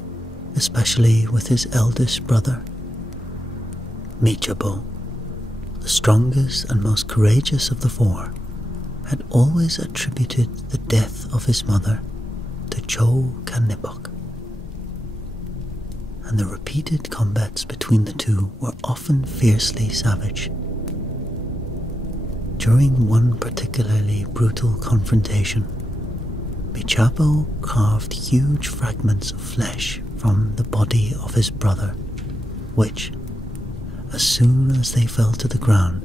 especially with his eldest brother. Michabo, the strongest and most courageous of the 4, had always attributed the death of his mother to Chokanipok, and the repeated combats between the two were often fiercely savage. During one particularly brutal confrontation, Michabo carved huge fragments of flesh from the body of his brother, which, as soon as they fell to the ground,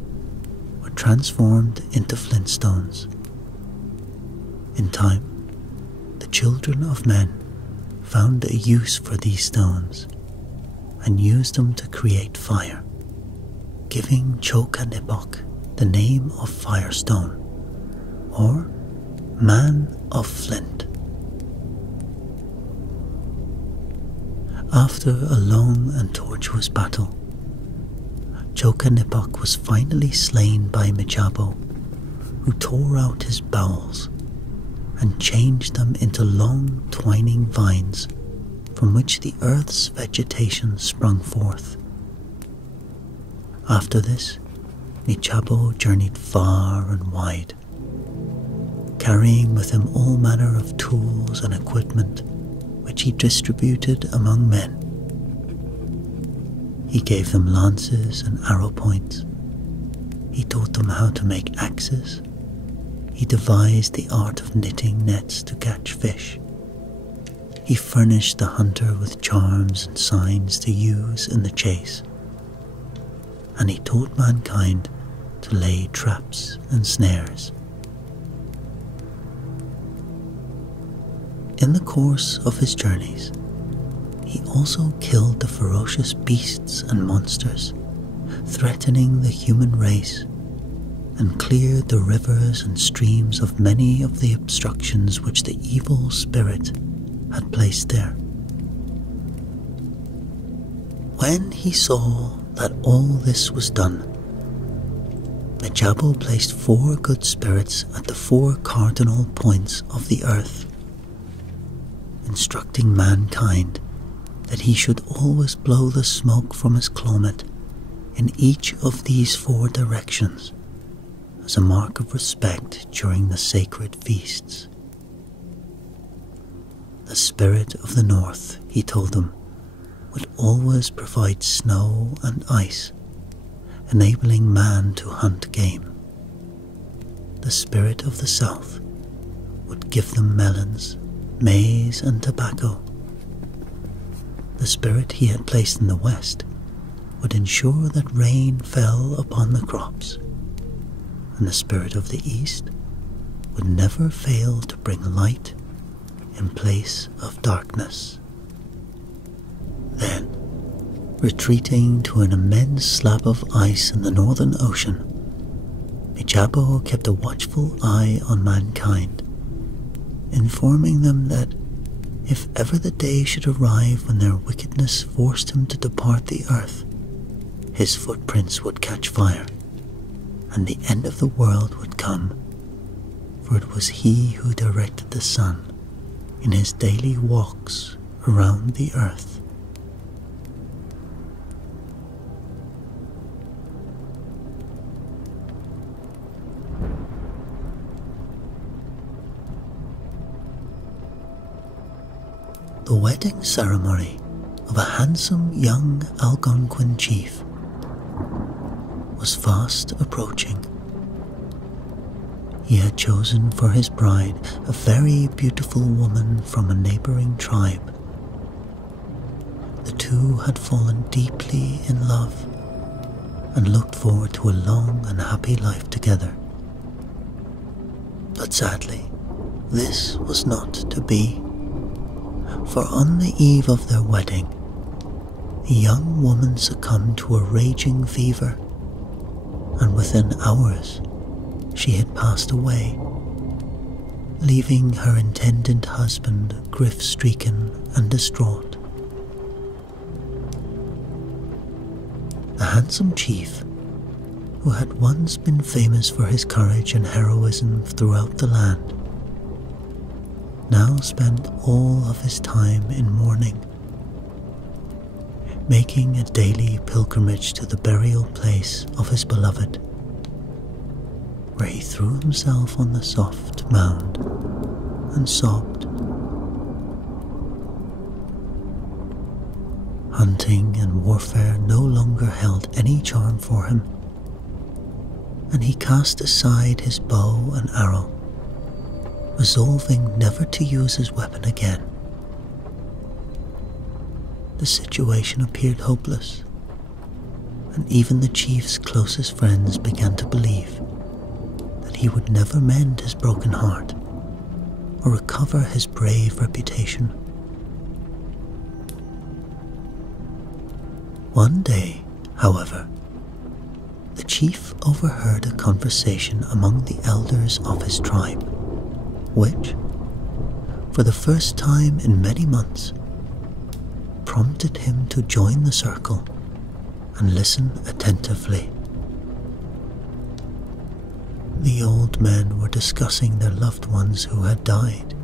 were transformed into flintstones. In time, the children of men found a use for these stones and used them to create fire, giving Chokanipok the name of Firestone, or Man of Flint. After a long and tortuous battle, Chokanipok was finally slain by Michabo, who tore out his bowels and changed them into long twining vines from which the earth's vegetation sprung forth. After this, Michabo journeyed far and wide, carrying with him all manner of tools and equipment which he distributed among men. He gave them lances and arrow points. He taught them how to make axes. He devised the art of knitting nets to catch fish. He furnished the hunter with charms and signs to use in the chase. And he taught mankind to lay traps and snares. In the course of his journeys, he also killed the ferocious beasts and monsters threatening the human race, and cleared the rivers and streams of many of the obstructions which the evil spirit had placed there. When he saw that all this was done, Michabo placed 4 good spirits at the 4 cardinal points of the earth, instructing mankind that he should always blow the smoke from his clomet in each of these 4 directions as a mark of respect during the sacred feasts. The spirit of the north, he told them, would always provide snow and ice, enabling man to hunt game. The spirit of the south would give them melons, maize and tobacco. The spirit he had placed in the west would ensure that rain fell upon the crops, and the spirit of the east would never fail to bring light in place of darkness. Then, retreating to an immense slab of ice in the northern ocean, Michabo kept a watchful eye on mankind, informing them that if ever the day should arrive when their wickedness forced him to depart the earth, his footprints would catch fire, and the end of the world would come, for it was he who directed the sun in his daily walks around the earth. The wedding ceremony of a handsome young Algonquin chief was fast approaching. He had chosen for his bride a very beautiful woman from a neighboring tribe. The two had fallen deeply in love and looked forward to a long and happy life together. But sadly, this was not to be, for on the eve of their wedding, the young woman succumbed to a raging fever, and within hours she had passed away, leaving her intended husband grief-stricken and distraught. The handsome chief, who had once been famous for his courage and heroism throughout the land, now spent all of his time in mourning, making a daily pilgrimage to the burial place of his beloved, where he threw himself on the soft mound and sobbed. Hunting and warfare no longer held any charm for him, and he cast aside his bow and arrow, resolving never to use his weapon again. The situation appeared hopeless, and even the chief's closest friends began to believe that he would never mend his broken heart or recover his brave reputation. One day, however, the chief overheard a conversation among the elders of his tribe, which, for the first time in many months, prompted him to join the circle and listen attentively. The old men were discussing their loved ones who had died,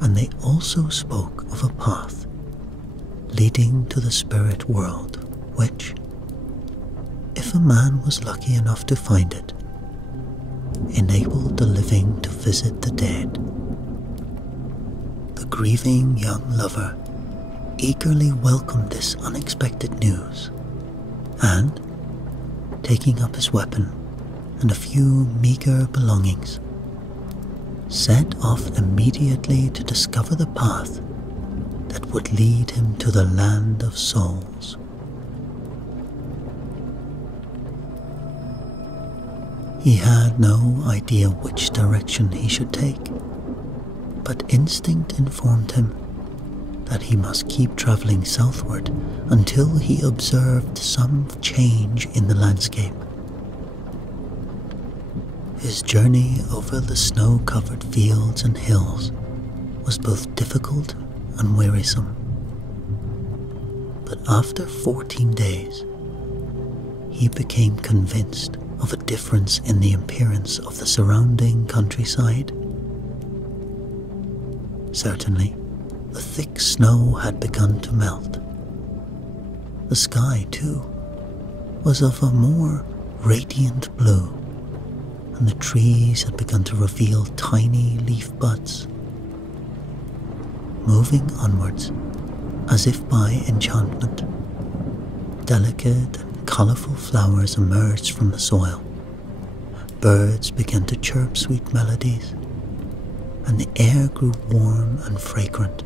and they also spoke of a path leading to the spirit world, which, if a man was lucky enough to find it, enabled the living to visit the dead. The grieving young lover eagerly welcomed this unexpected news, and, taking up his weapon and a few meager belongings, set off immediately to discover the path that would lead him to the land of souls. He had no idea which direction he should take, but instinct informed him that he must keep traveling southward until he observed some change in the landscape. His journey over the snow-covered fields and hills was both difficult and wearisome. But after 14 days, he became convinced of a difference in the appearance of the surrounding countryside. Certainly, the thick snow had begun to melt. The sky, too, was of a more radiant blue, and the trees had begun to reveal tiny leaf buds. Moving onwards, as if by enchantment, delicate and colourful flowers emerged from the soil. Birds began to chirp sweet melodies, and the air grew warm and fragrant.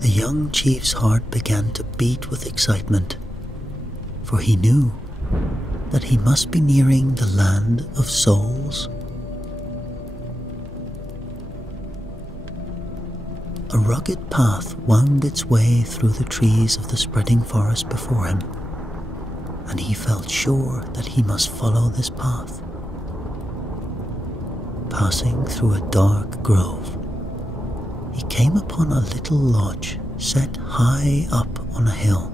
The young chief's heart began to beat with excitement, for he knew that he must be nearing the land of souls. A rugged path wound its way through the trees of the spreading forest before him, and he felt sure that he must follow this path. Passing through a dark grove, he came upon a little lodge set high up on a hill.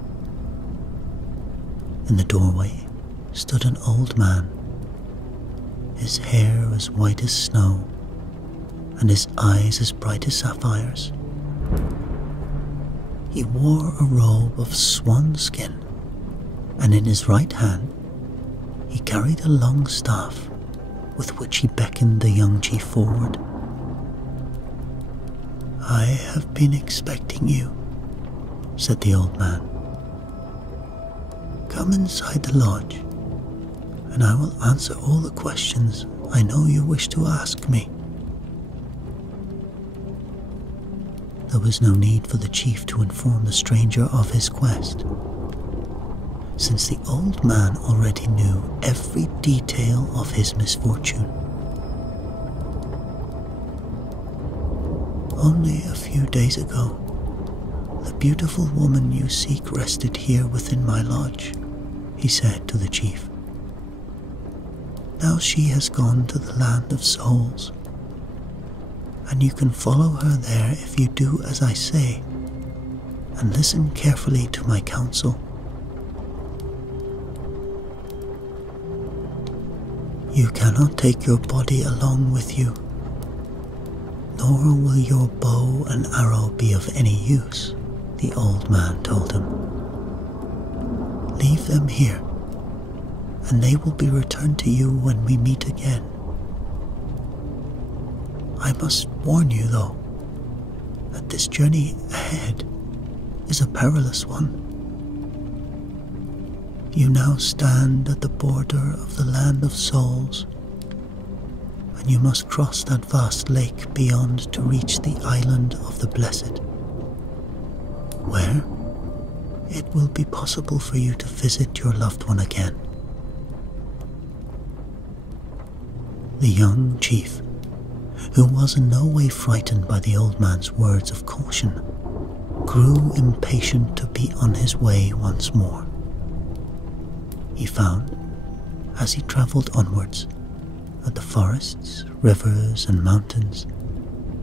In the doorway stood an old man, his hair as white as snow and his eyes as bright as sapphires. He wore a robe of swan skin, and in his right hand he carried a long staff with which he beckoned the young chief forward. "I have been expecting you," said the old man. "Come inside the lodge, and I will answer all the questions I know you wish to ask me." There was no need for the chief to inform the stranger of his quest, since the old man already knew every detail of his misfortune. "Only a few days ago, the beautiful woman you seek rested here within my lodge," he said to the chief. "Now she has gone to the land of souls, and you can follow her there if you do as I say, and listen carefully to my counsel. You cannot take your body along with you, nor will your bow and arrow be of any use," the old man told him. "Leave them here, and they will be returned to you when we meet again. I must warn you, though, that this journey ahead is a perilous one. You now stand at the border of the land of souls, and you must cross that vast lake beyond to reach the island of the blessed, where it will be possible for you to visit your loved one again." The young chief, who was in no way frightened by the old man's words of caution, grew impatient to be on his way once more. He found, as he travelled onwards, that the forests, rivers, and mountains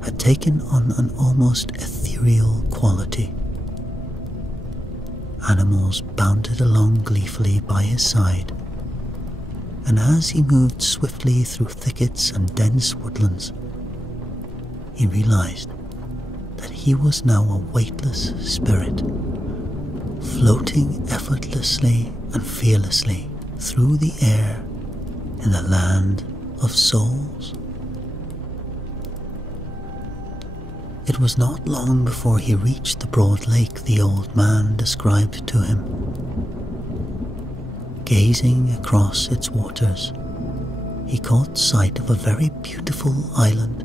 had taken on an almost ethereal quality. Animals bounded along gleefully by his side, and as he moved swiftly through thickets and dense woodlands, he realized that he was now a weightless spirit, floating effortlessly and fearlessly through the air in the land of souls. It was not long before he reached the broad lake the old man described to him. Gazing across its waters, he caught sight of a very beautiful island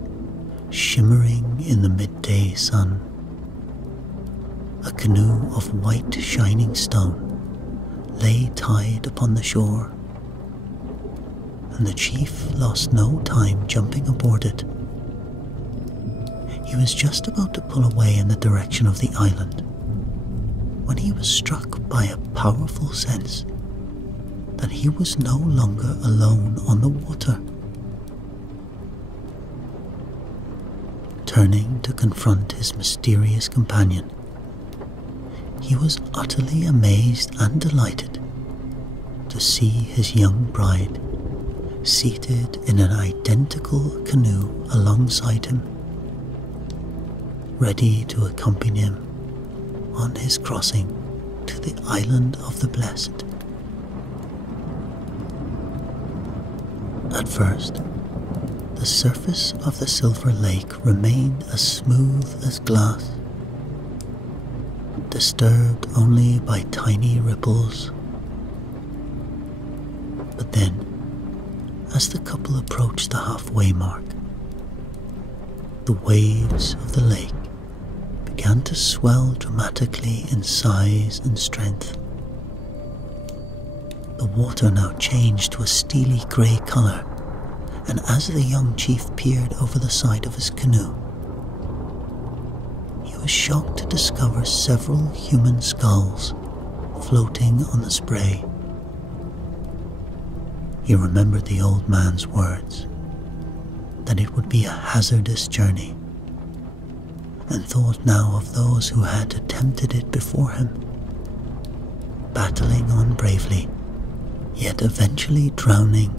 shimmering in the midday sun. A canoe of white shining stone lay tied upon the shore, and the chief lost no time jumping aboard it. He was just about to pull away in the direction of the island when he was struck by a powerful sense that he was no longer alone on the water. Turning to confront his mysterious companion, he was utterly amazed and delighted to see his young bride seated in an identical canoe alongside him, ready to accompany him on his crossing to the island of the blessed. At first, the surface of the silver lake remained as smooth as glass, disturbed only by tiny ripples. But then, as the couple approached the halfway mark, the waves of the lake began to swell dramatically in size and strength. The water now changed to a steely grey colour, and as the young chief peered over the side of his canoe, he was shocked to discover several human skulls floating on the spray. He remembered the old man's words, that it would be a hazardous journey, and thought now of those who had attempted it before him, battling on bravely, yet eventually drowning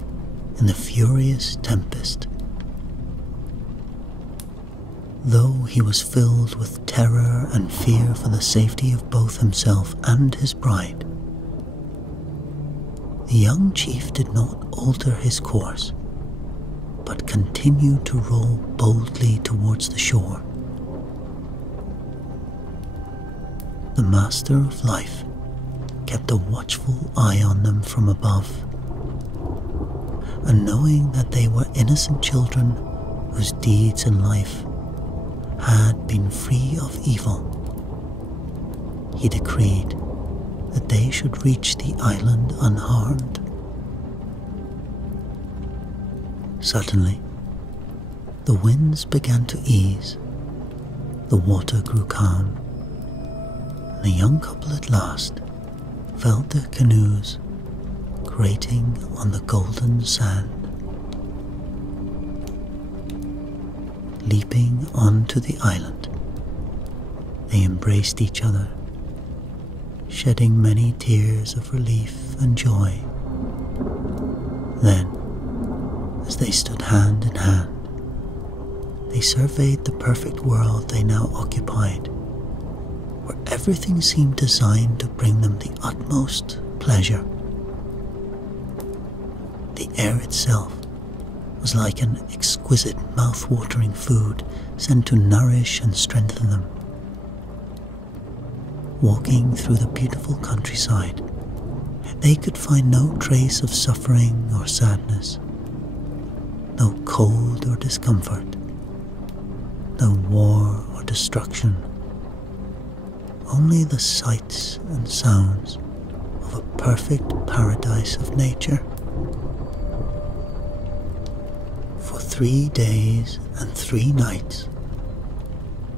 in the furious tempest. Though he was filled with terror and fear for the safety of both himself and his bride, the young chief did not alter his course, but continued to row boldly towards the shore. The Master of Life kept a watchful eye on them from above, and knowing that they were innocent children whose deeds in life had been free of evil, he decreed that they should reach the island unharmed. Suddenly, the winds began to ease, the water grew calm, and the young couple at last felt their canoes grating on the golden sand. Leaping onto the island, they embraced each other, shedding many tears of relief and joy. Then, as they stood hand in hand, they surveyed the perfect world they now occupied, where everything seemed designed to bring them the utmost pleasure. The air itself was like an exquisite mouth-watering food sent to nourish and strengthen them. Walking through the beautiful countryside, they could find no trace of suffering or sadness, no cold or discomfort, no war or destruction, only the sights and sounds of a perfect paradise of nature. For 3 days and 3 nights,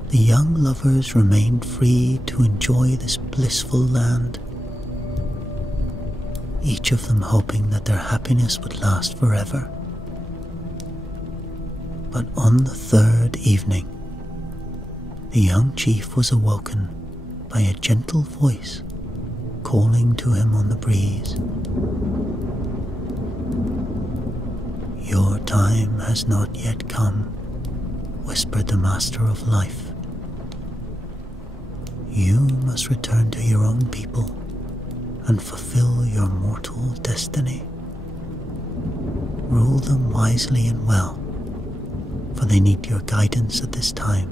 the young lovers remained free to enjoy this blissful land, each of them hoping that their happiness would last forever. But on the 3rd evening, the young chief was awoken by a gentle voice calling to him on the breeze. "Your time has not yet come," whispered the Master of Life. "You must return to your own people and fulfill your mortal destiny. Rule them wisely and well, for they need your guidance at this time.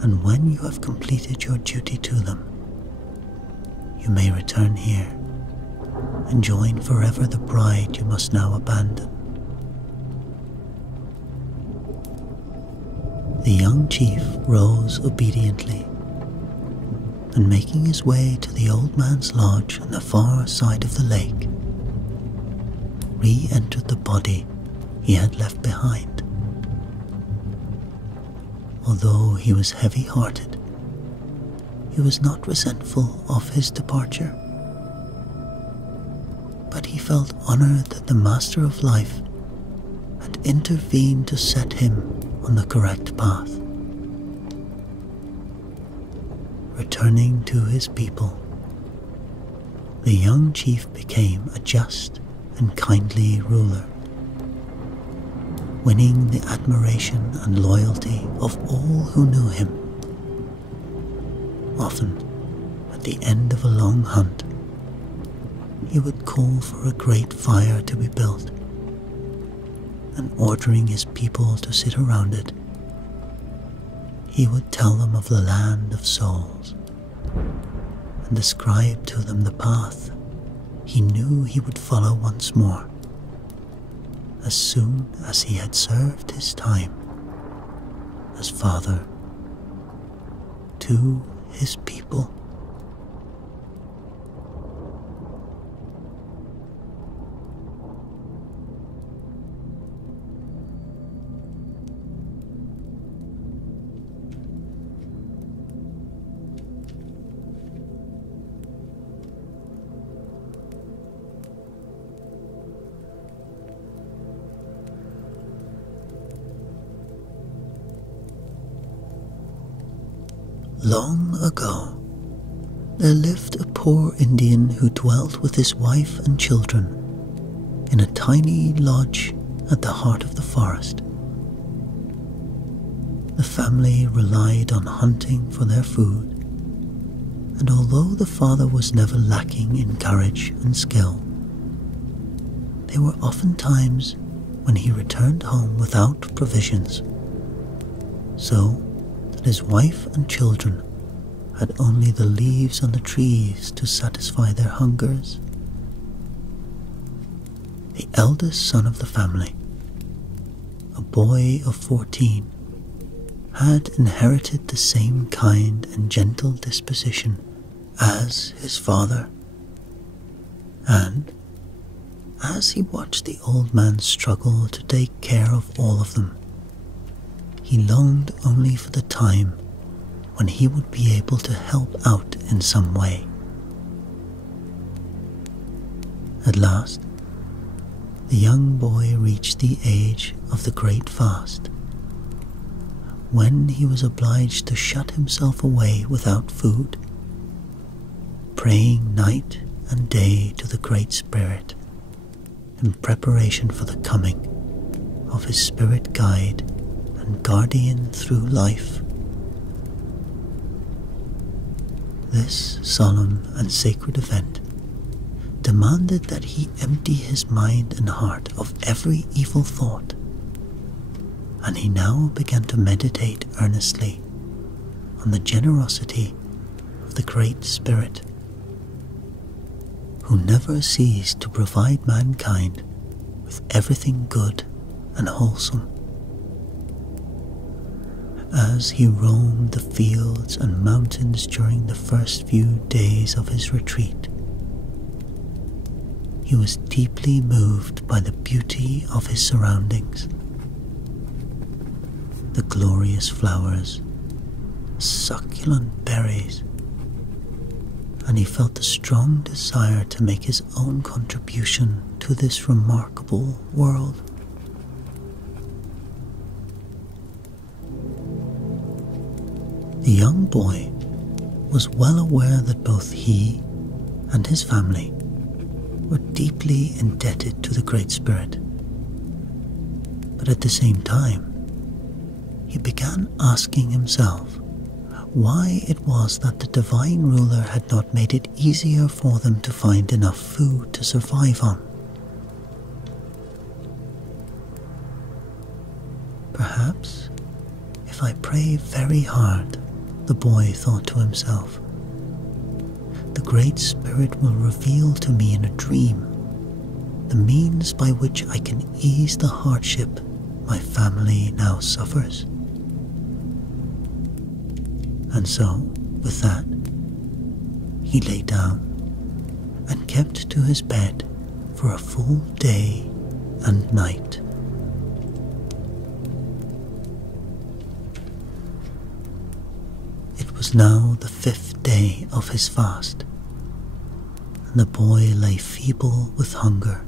And when you have completed your duty to them, you may return here and join forever the bride you must now abandon." The young chief rose obediently, and making his way to the old man's lodge on the far side of the lake, re-entered the body he had left behind. Although he was heavy-hearted, he was not resentful of his departure, but he felt honored that the Master of Life had intervened to set him on the correct path. Returning to his people, the young chief became a just and kindly ruler, winning the admiration and loyalty of all who knew him. Often, at the end of a long hunt, he would call for a great fire to be built, and ordering his people to sit around it, he would tell them of the land of souls and describe to them the path he knew he would follow once more, as soon as he had served his time as father to his people. Long ago, there lived a poor Indian who dwelt with his wife and children in a tiny lodge at the heart of the forest. The family relied on hunting for their food, and although the father was never lacking in courage and skill, there were often times when he returned home without provisions, so that his wife and children had only the leaves on the trees to satisfy their hungers. the eldest son of the family, a boy of 14, had inherited the same kind and gentle disposition as his father, and as he watched the old man struggle to take care of all of them, he longed only for the time when he would be able to help out in some way. At last, the young boy reached the age of the Great Fast, when he was obliged to shut himself away without food, praying night and day to the Great Spirit in preparation for the coming of his spirit guide and guardian through life. This solemn and sacred event demanded that he empty his mind and heart of every evil thought, and he now began to meditate earnestly on the generosity of the Great Spirit, who never ceased to provide mankind with everything good and wholesome. As he roamed the fields and mountains during the first few days of his retreat, he was deeply moved by the beauty of his surroundings. The glorious flowers, succulent berries, and he felt a strong desire to make his own contribution to this remarkable world. The young boy was well aware that both he and his family were deeply indebted to the Great Spirit, but at the same time, he began asking himself why it was that the divine ruler had not made it easier for them to find enough food to survive on. Perhaps if I pray very hard, the boy thought to himself, the Great Spirit will reveal to me in a dream the means by which I can ease the hardship my family now suffers. And so, with that, he lay down and kept to his bed for a full day and night. It was now the 5th day of his fast, and the boy lay feeble with hunger,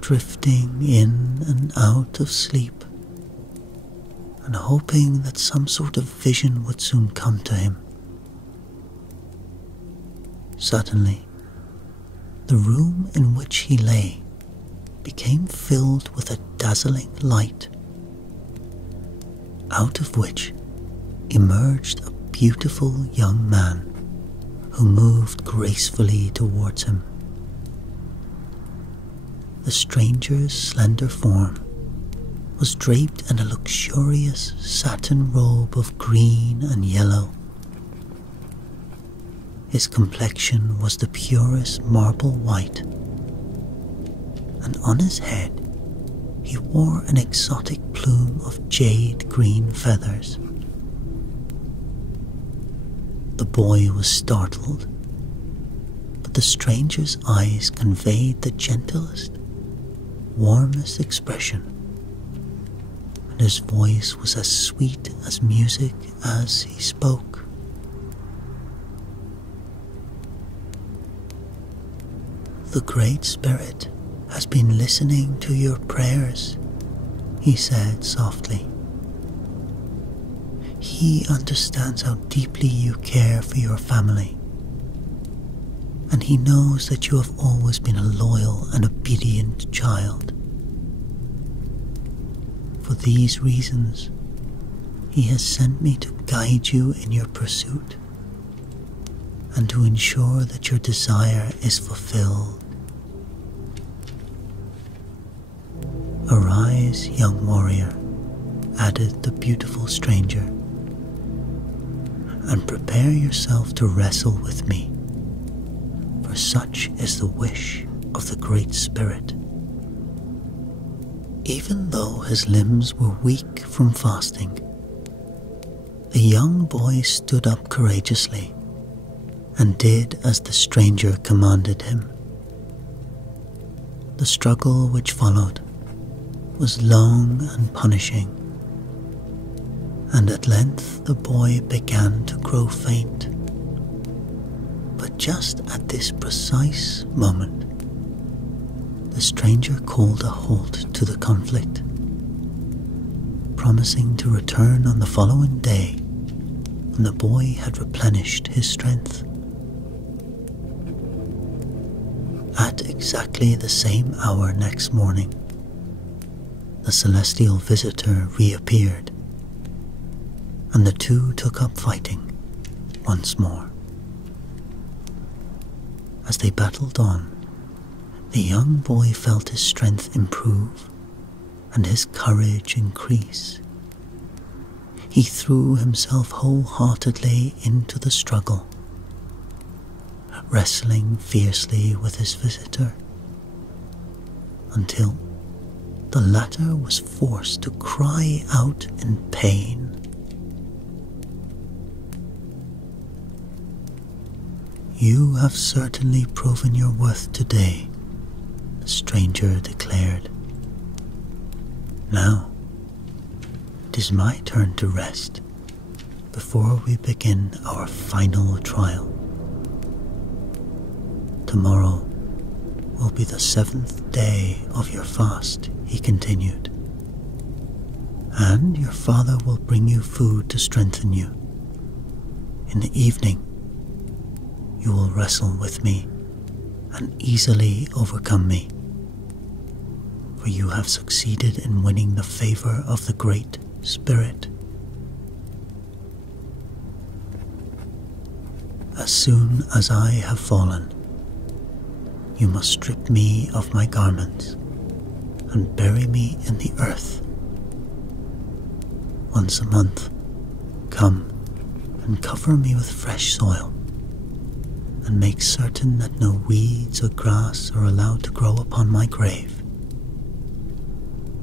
drifting in and out of sleep, and hoping that some sort of vision would soon come to him. Suddenly, the room in which he lay became filled with a dazzling light, out of which emerged a beautiful young man who moved gracefully towards him. The stranger's slender form was draped in a luxurious satin robe of green and yellow. His complexion was the purest marble white, and on his head he wore an exotic plume of jade green feathers. The boy was startled, but the stranger's eyes conveyed the gentlest, warmest expression, and his voice was as sweet as music as he spoke. The Great Spirit has been listening to your prayers, he said softly. He understands how deeply you care for your family, and he knows that you have always been a loyal and obedient child. For these reasons, he has sent me to guide you in your pursuit and to ensure that your desire is fulfilled. Arise, young warrior, added the beautiful stranger, and prepare yourself to wrestle with me, for such is the wish of the Great Spirit. Even though his limbs were weak from fasting, the young boy stood up courageously and did as the stranger commanded him. The struggle which followed was long and punishing, and at length the boy began to grow faint. But just at this precise moment, the stranger called a halt to the conflict, promising to return on the following day when the boy had replenished his strength. At exactly the same hour next morning, the celestial visitor reappeared, and the two took up fighting once more. As they battled on, the young boy felt his strength improve and his courage increase. He threw himself wholeheartedly into the struggle, wrestling fiercely with his visitor, until the latter was forced to cry out in pain. "You have certainly proven your worth today," the stranger declared. "Now, it is my turn to rest before we begin our final trial. Tomorrow will be the 7th day of your fast," he continued, "and your father will bring you food to strengthen you. In the evening, you will wrestle with me and easily overcome me, for you have succeeded in winning the favor of the Great Spirit. As soon as I have fallen, you must strip me of my garments and bury me in the earth. Once a month, come and cover me with fresh soil, and make certain that no weeds or grass are allowed to grow upon my grave.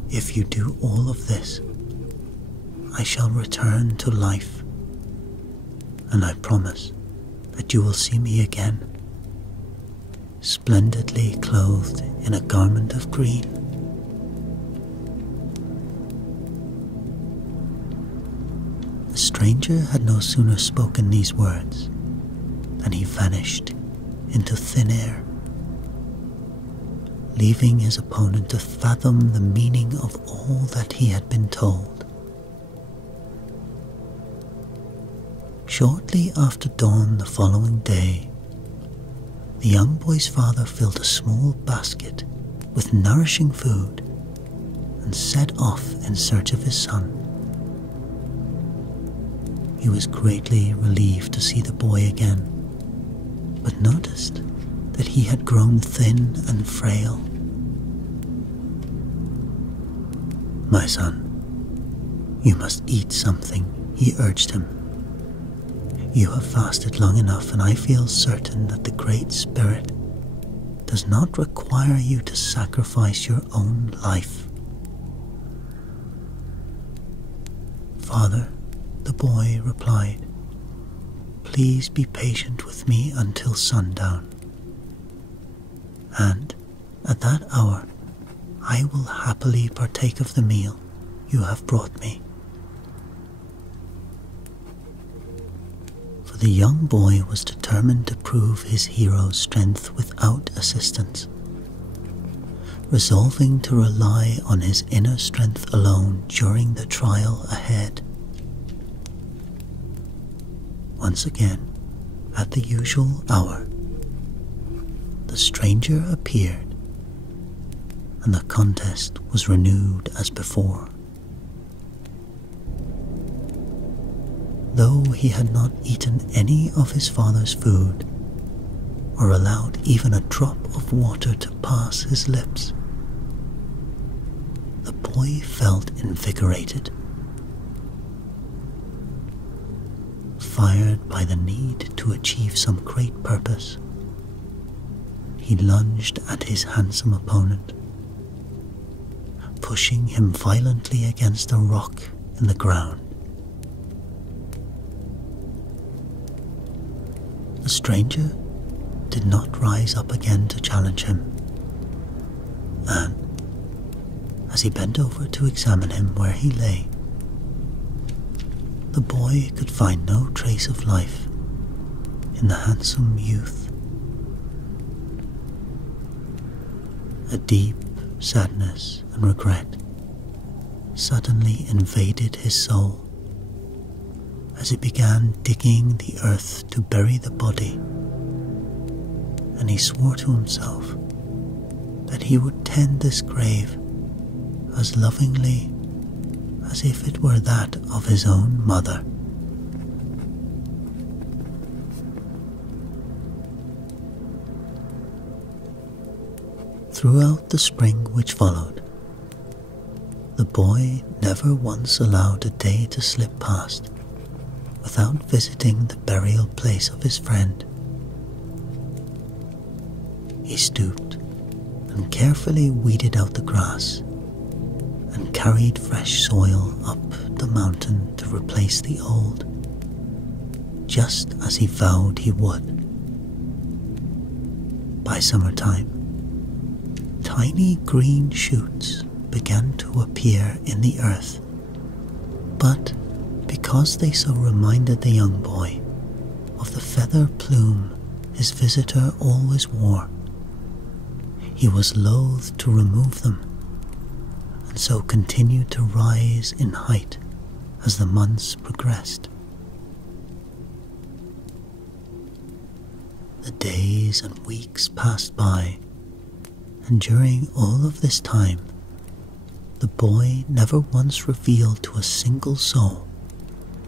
If you do all of this, I shall return to life, and I promise that you will see me again, splendidly clothed in a garment of green." The stranger had no sooner spoken these words than he vanished into thin air, leaving his opponent to fathom the meaning of all that he had been told. Shortly after dawn the following day, the young boy's father filled a small basket with nourishing food and set off in search of his son. He was greatly relieved to see the boy again, but noticed that he had grown thin and frail. "My son, you must eat something," he urged him. "You have fasted long enough, and I feel certain that the Great Spirit does not require you to sacrifice your own life." "Father," the boy replied, "please be patient with me until sundown, and at that hour I will happily partake of the meal you have brought me." For the young boy was determined to prove his hero's strength without assistance, resolving to rely on his inner strength alone during the trial ahead. Once again, at the usual hour, the stranger appeared, and the contest was renewed as before. Though he had not eaten any of his father's food, or allowed even a drop of water to pass his lips, the boy felt invigorated. Fired by the need to achieve some great purpose, he lunged at his handsome opponent, pushing him violently against a rock in the ground. The stranger did not rise up again to challenge him, and as he bent over to examine him where he lay, the boy could find no trace of life in the handsome youth. A deep sadness and regret suddenly invaded his soul as he began digging the earth to bury the body, and he swore to himself that he would tend this grave as lovingly as if it were that of his own mother. Throughout the spring which followed, the boy never once allowed a day to slip past without visiting the burial place of his friend. He stooped and carefully weeded out the grass and carried fresh soil up the mountain to replace the old, just as he vowed he would. By summertime, tiny green shoots began to appear in the earth, but because they so reminded the young boy of the feather plume his visitor always wore, he was loath to remove them, and so continued to rise in height as the months progressed. The days and weeks passed by, and during all of this time, the boy never once revealed to a single soul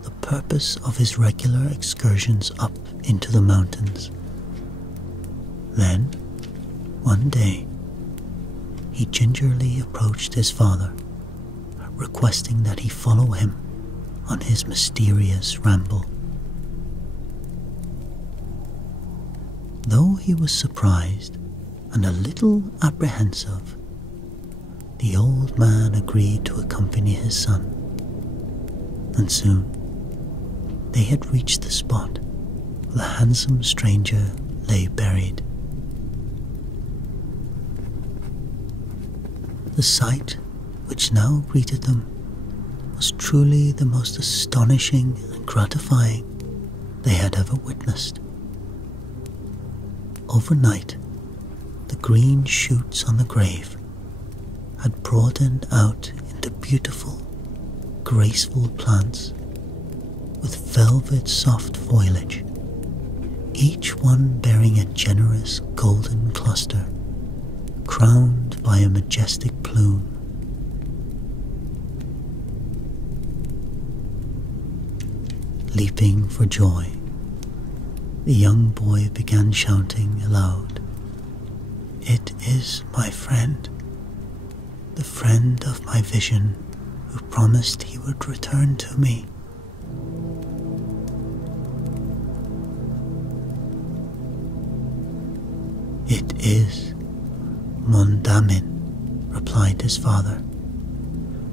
the purpose of his regular excursions up into the mountains. Then, one day, he gingerly approached his father, requesting that he follow him on his mysterious ramble. Though he was surprised and a little apprehensive, the old man agreed to accompany his son, and soon they had reached the spot where the handsome stranger lay buried. The sight which now greeted them was truly the most astonishing and gratifying they had ever witnessed. Overnight, the green shoots on the grave had broadened out into beautiful, graceful plants with velvet soft foliage, each one bearing a generous golden cluster crowned by a majestic plume. Leaping for joy, the young boy began shouting aloud, "It is my friend, the friend of my vision who promised he would return to me." "It is Mondamin," replied his father,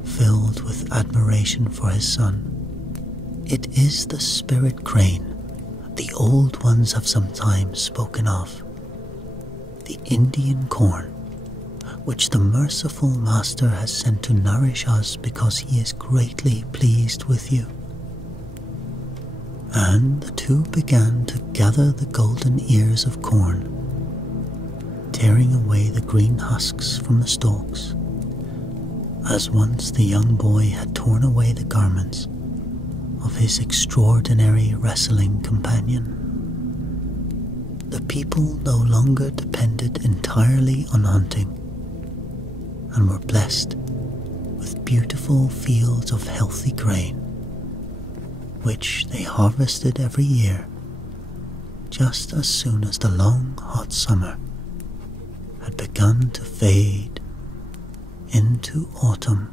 filled with admiration for his son. "It is the spirit crane the old ones have sometimes spoken of, the Indian corn, which the merciful Master has sent to nourish us because he is greatly pleased with you." And the two began to gather the golden ears of corn, tearing away the green husks from the stalks, as once the young boy had torn away the garments of his extraordinary wrestling companion. The people no longer depended entirely on hunting, and were blessed with beautiful fields of healthy grain, which they harvested every year, just as soon as the long hot summer had begun to fade into autumn.